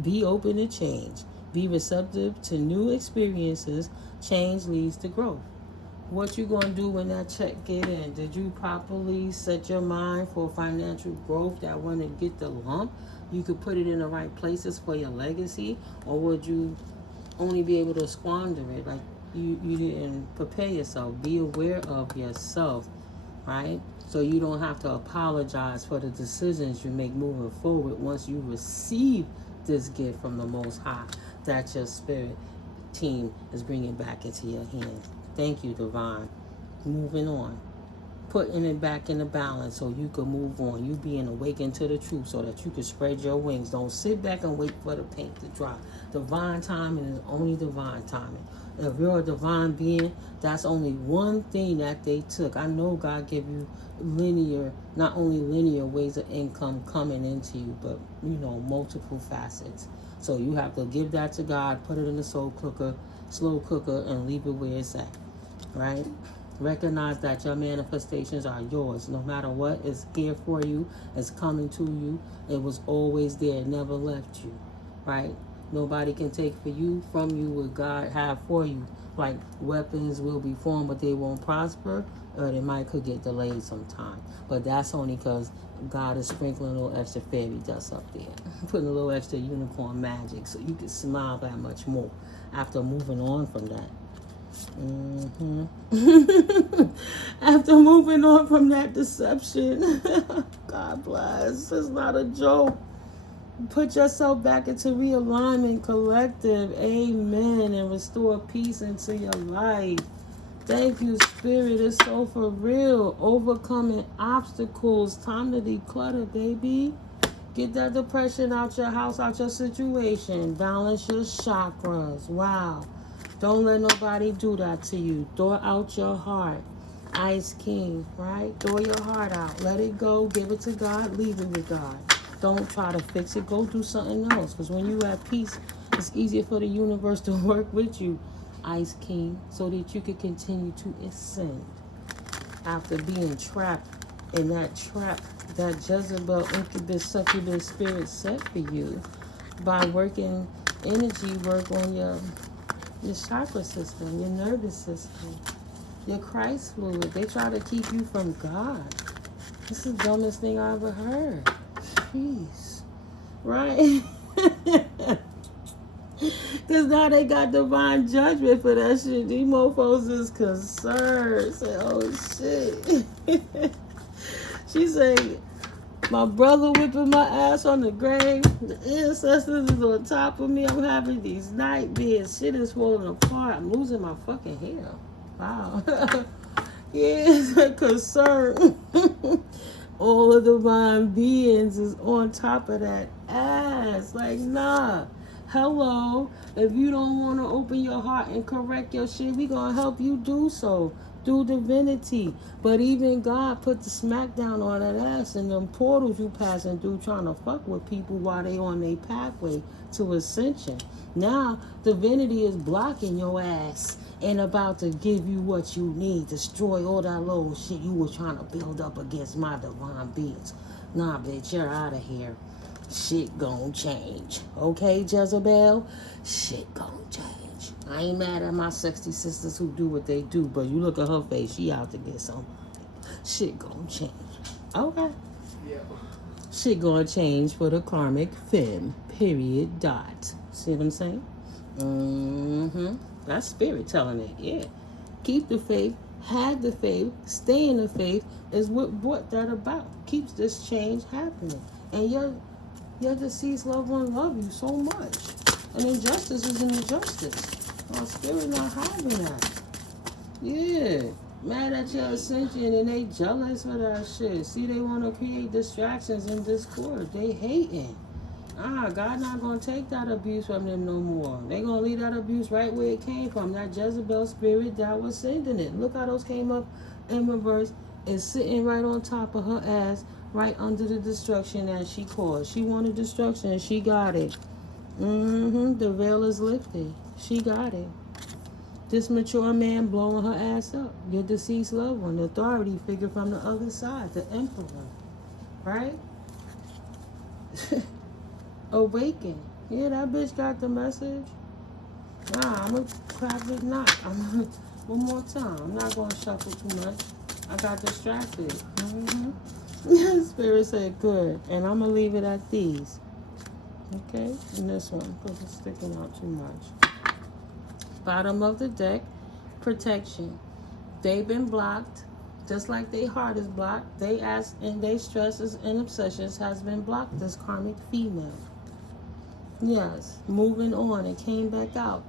Be open to change. Be receptive to new experiences. Change leads to growth. What you gonna do when that check get in? Did you properly set your mind for financial growth that want to get the lump? You could put it in the right places for your legacy, or would you only be able to squander it? Like you didn't prepare yourself. Be aware of yourself, right? So you don't have to apologize for the decisions you make moving forward once you receive this gift from the Most High that your spirit team is bringing back into your hands. Thank you, Divine. Moving on. Putting it back in the balance so you can move on. You being awakened to the truth so that you can spread your wings. Don't sit back and wait for the paint to dry. Divine timing is only divine timing. If you're a divine being, that's only one thing that they took. I know God gave you linear, not only linear ways of income coming into you, but, multiple facets. So you have to give that to God, put it in the slow cooker, and leave it where it's at, right? Recognize that your manifestations are yours. No matter what is here for you, is coming to you. It was always there. It never left you, right? Nobody can take from you what God have for you. Like weapons will be formed, but they won't prosper, or they could get delayed sometime. But that's only because God is sprinkling a little extra fairy dust up there, putting a little extra unicorn magic, so you can smile that much more after moving on from that. After moving on from that deception, God bless. It's not a joke. Put yourself back into realignment, collective. Amen. And restore peace into your life. Thank you, Spirit. It's so for real. Overcoming obstacles. Time to declutter, baby. Get that depression out your house, out your situation. Balance your chakras. Wow. Don't let nobody do that to you. Throw out your heart. Ice King, right? Throw your heart out. Let it go. Give it to God. Leave it with God. Don't try to fix it. Go do something else. Because when you have peace, it's easier for the universe to work with you, Ice King, so that you can continue to ascend. After being trapped in that trap that Jezebel, incubus, succubus spirit set for you, by working energy work on your chakra system, your nervous system, your Christ fluid. They try to keep you from God. This is the dumbest thing I ever heard. Jeez. Right? Because now they got divine judgment for that shit. These mofos is concerned. Say, oh shit. She say, my brother whipping my ass on the grave. The ancestors is on top of me. I'm having these nightmares. Shit is falling apart. I'm losing my fucking hair. Wow. Yeah, it's a concern. All the divine beings is on top of that ass. Like, nah. Hello. If you don't want to open your heart and correct your shit, we gonna help you do so. Through divinity. But even God put the smack down on that ass and them portals you passing through trying to fuck with people while they on their pathway to ascension. Now, divinity is blocking your ass and about to give you what you need. Destroy all that little shit you were trying to build up against my divine beings. Nah, bitch, you're out of here. Shit gon' change. Okay, Jezebel? Shit gon' change. I ain't mad at my sexy sisters who do what they do, but you look at her face, she out to get something. Shit gon' change. Okay. Yeah. Shit gonna change for the karmic femme. Period. Dot. See what I'm saying? Mm-hmm. That's spirit telling it. Yeah. Keep the faith. Have the faith. Stay in the faith is what brought that about. Keeps this change happening. And your deceased loved one love you so much. And injustice is an injustice. Our spirit not having that. Yeah. Mad at your ascension and they jealous for that shit. See, they want to create distractions and discord. They hating. God not going to take that abuse from them no more. They going to leave that abuse right where it came from. That Jezebel spirit that was sending it. Look how those came up in reverse. It's sitting right on top of her ass, right under the destruction that she caused. She wanted destruction and she got it. The veil is lifted. She got it. This mature man blowing her ass up. Your deceased loved one. The authority figure from the other side. The emperor. Right? Awaken. Yeah, that bitch got the message. Nah, I'm gonna clap it not. One more time. I'm not gonna shuffle too much. I got distracted. Spirit said good. And I'm gonna leave it at these. Okay? And this one, because it's sticking out too much. Bottom of the deck, protection. They've been blocked. Just like their heart is blocked, they ask and their stresses and obsessions has been blocked. This karmic female. Yes, moving on. It came back out.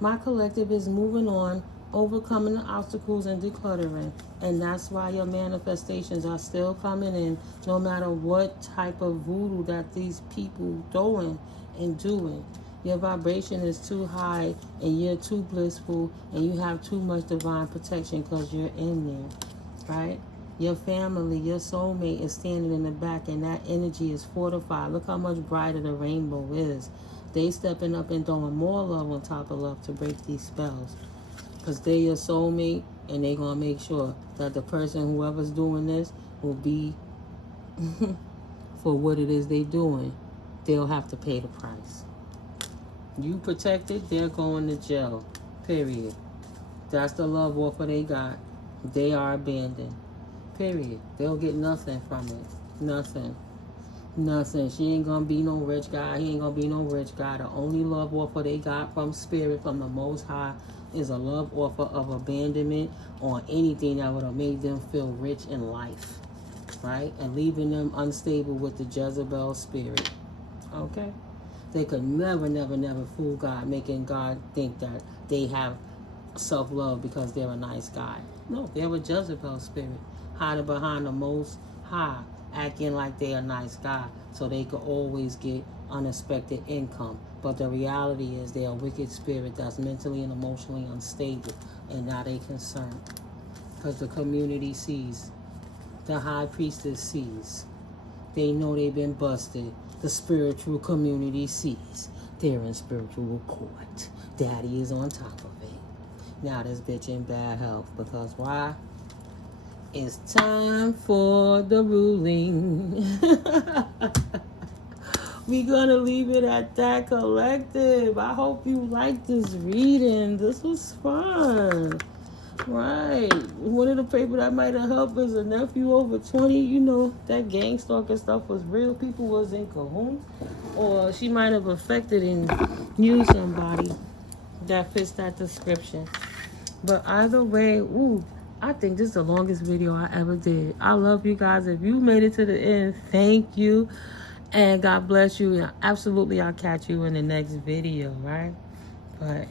My collective is moving on, overcoming the obstacles and decluttering. And that's why your manifestations are still coming in, no matter what type of voodoo that these people throwing and doing. Your vibration is too high and you're too blissful and you have too much divine protection because you're in there, right? Your family, your soulmate is standing in the back and that energy is fortified. Look how much brighter the rainbow is. They stepping up and throwing more love on top of love to break these spells. Because they're your soulmate and they're going to make sure that the person, whoever's doing this, will be for what it is they're doing. They'll have to pay the price. You protected, they're going to jail. Period. That's the love offer they got. They are abandoned. Period. They'll get nothing from it. Nothing. Nothing. She ain't gonna be no rich guy. He ain't gonna be no rich guy. The only love offer they got from Spirit, from the Most High, is a love offer of abandonment on anything that would have made them feel rich in life. Right? And leaving them unstable with the Jezebel spirit. Okay? They could never, never, never fool God, making God think that they have self-love because they're a nice guy. No, they're a Jezebel spirit, hiding behind the Most High, acting like they're a nice guy so they could always get unexpected income. But the reality is they're a wicked spirit that's mentally and emotionally unstable and not a concern. Because the community sees, the high priestess sees. They know they've been busted. The spiritual community sees. They're in spiritual court. Daddy is on top of it. Now this bitch in bad health. Because why? It's time for the ruling. We're going to leave it at that, collective. I hope you liked this reading. This was fun. Right. One of the people that might have helped is a nephew over 20. You know, that gang stalking stuff was real. People was in cahoots. Or she might have affected and knew somebody that fits that description. But either way, I think this is the longest video I ever did. I love you guys. If you made it to the end, thank you. And God bless you. Absolutely, I'll catch you in the next video, right? But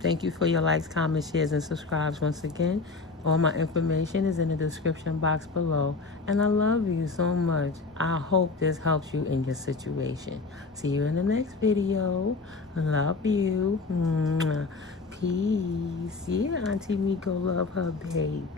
thank you for your likes, comments, shares, and subscribes once again. All my information is in the description box below. And I love you so much. I hope this helps you in your situation. See you in the next video. Love you. Peace. Yeah, Auntie Miko love her baby.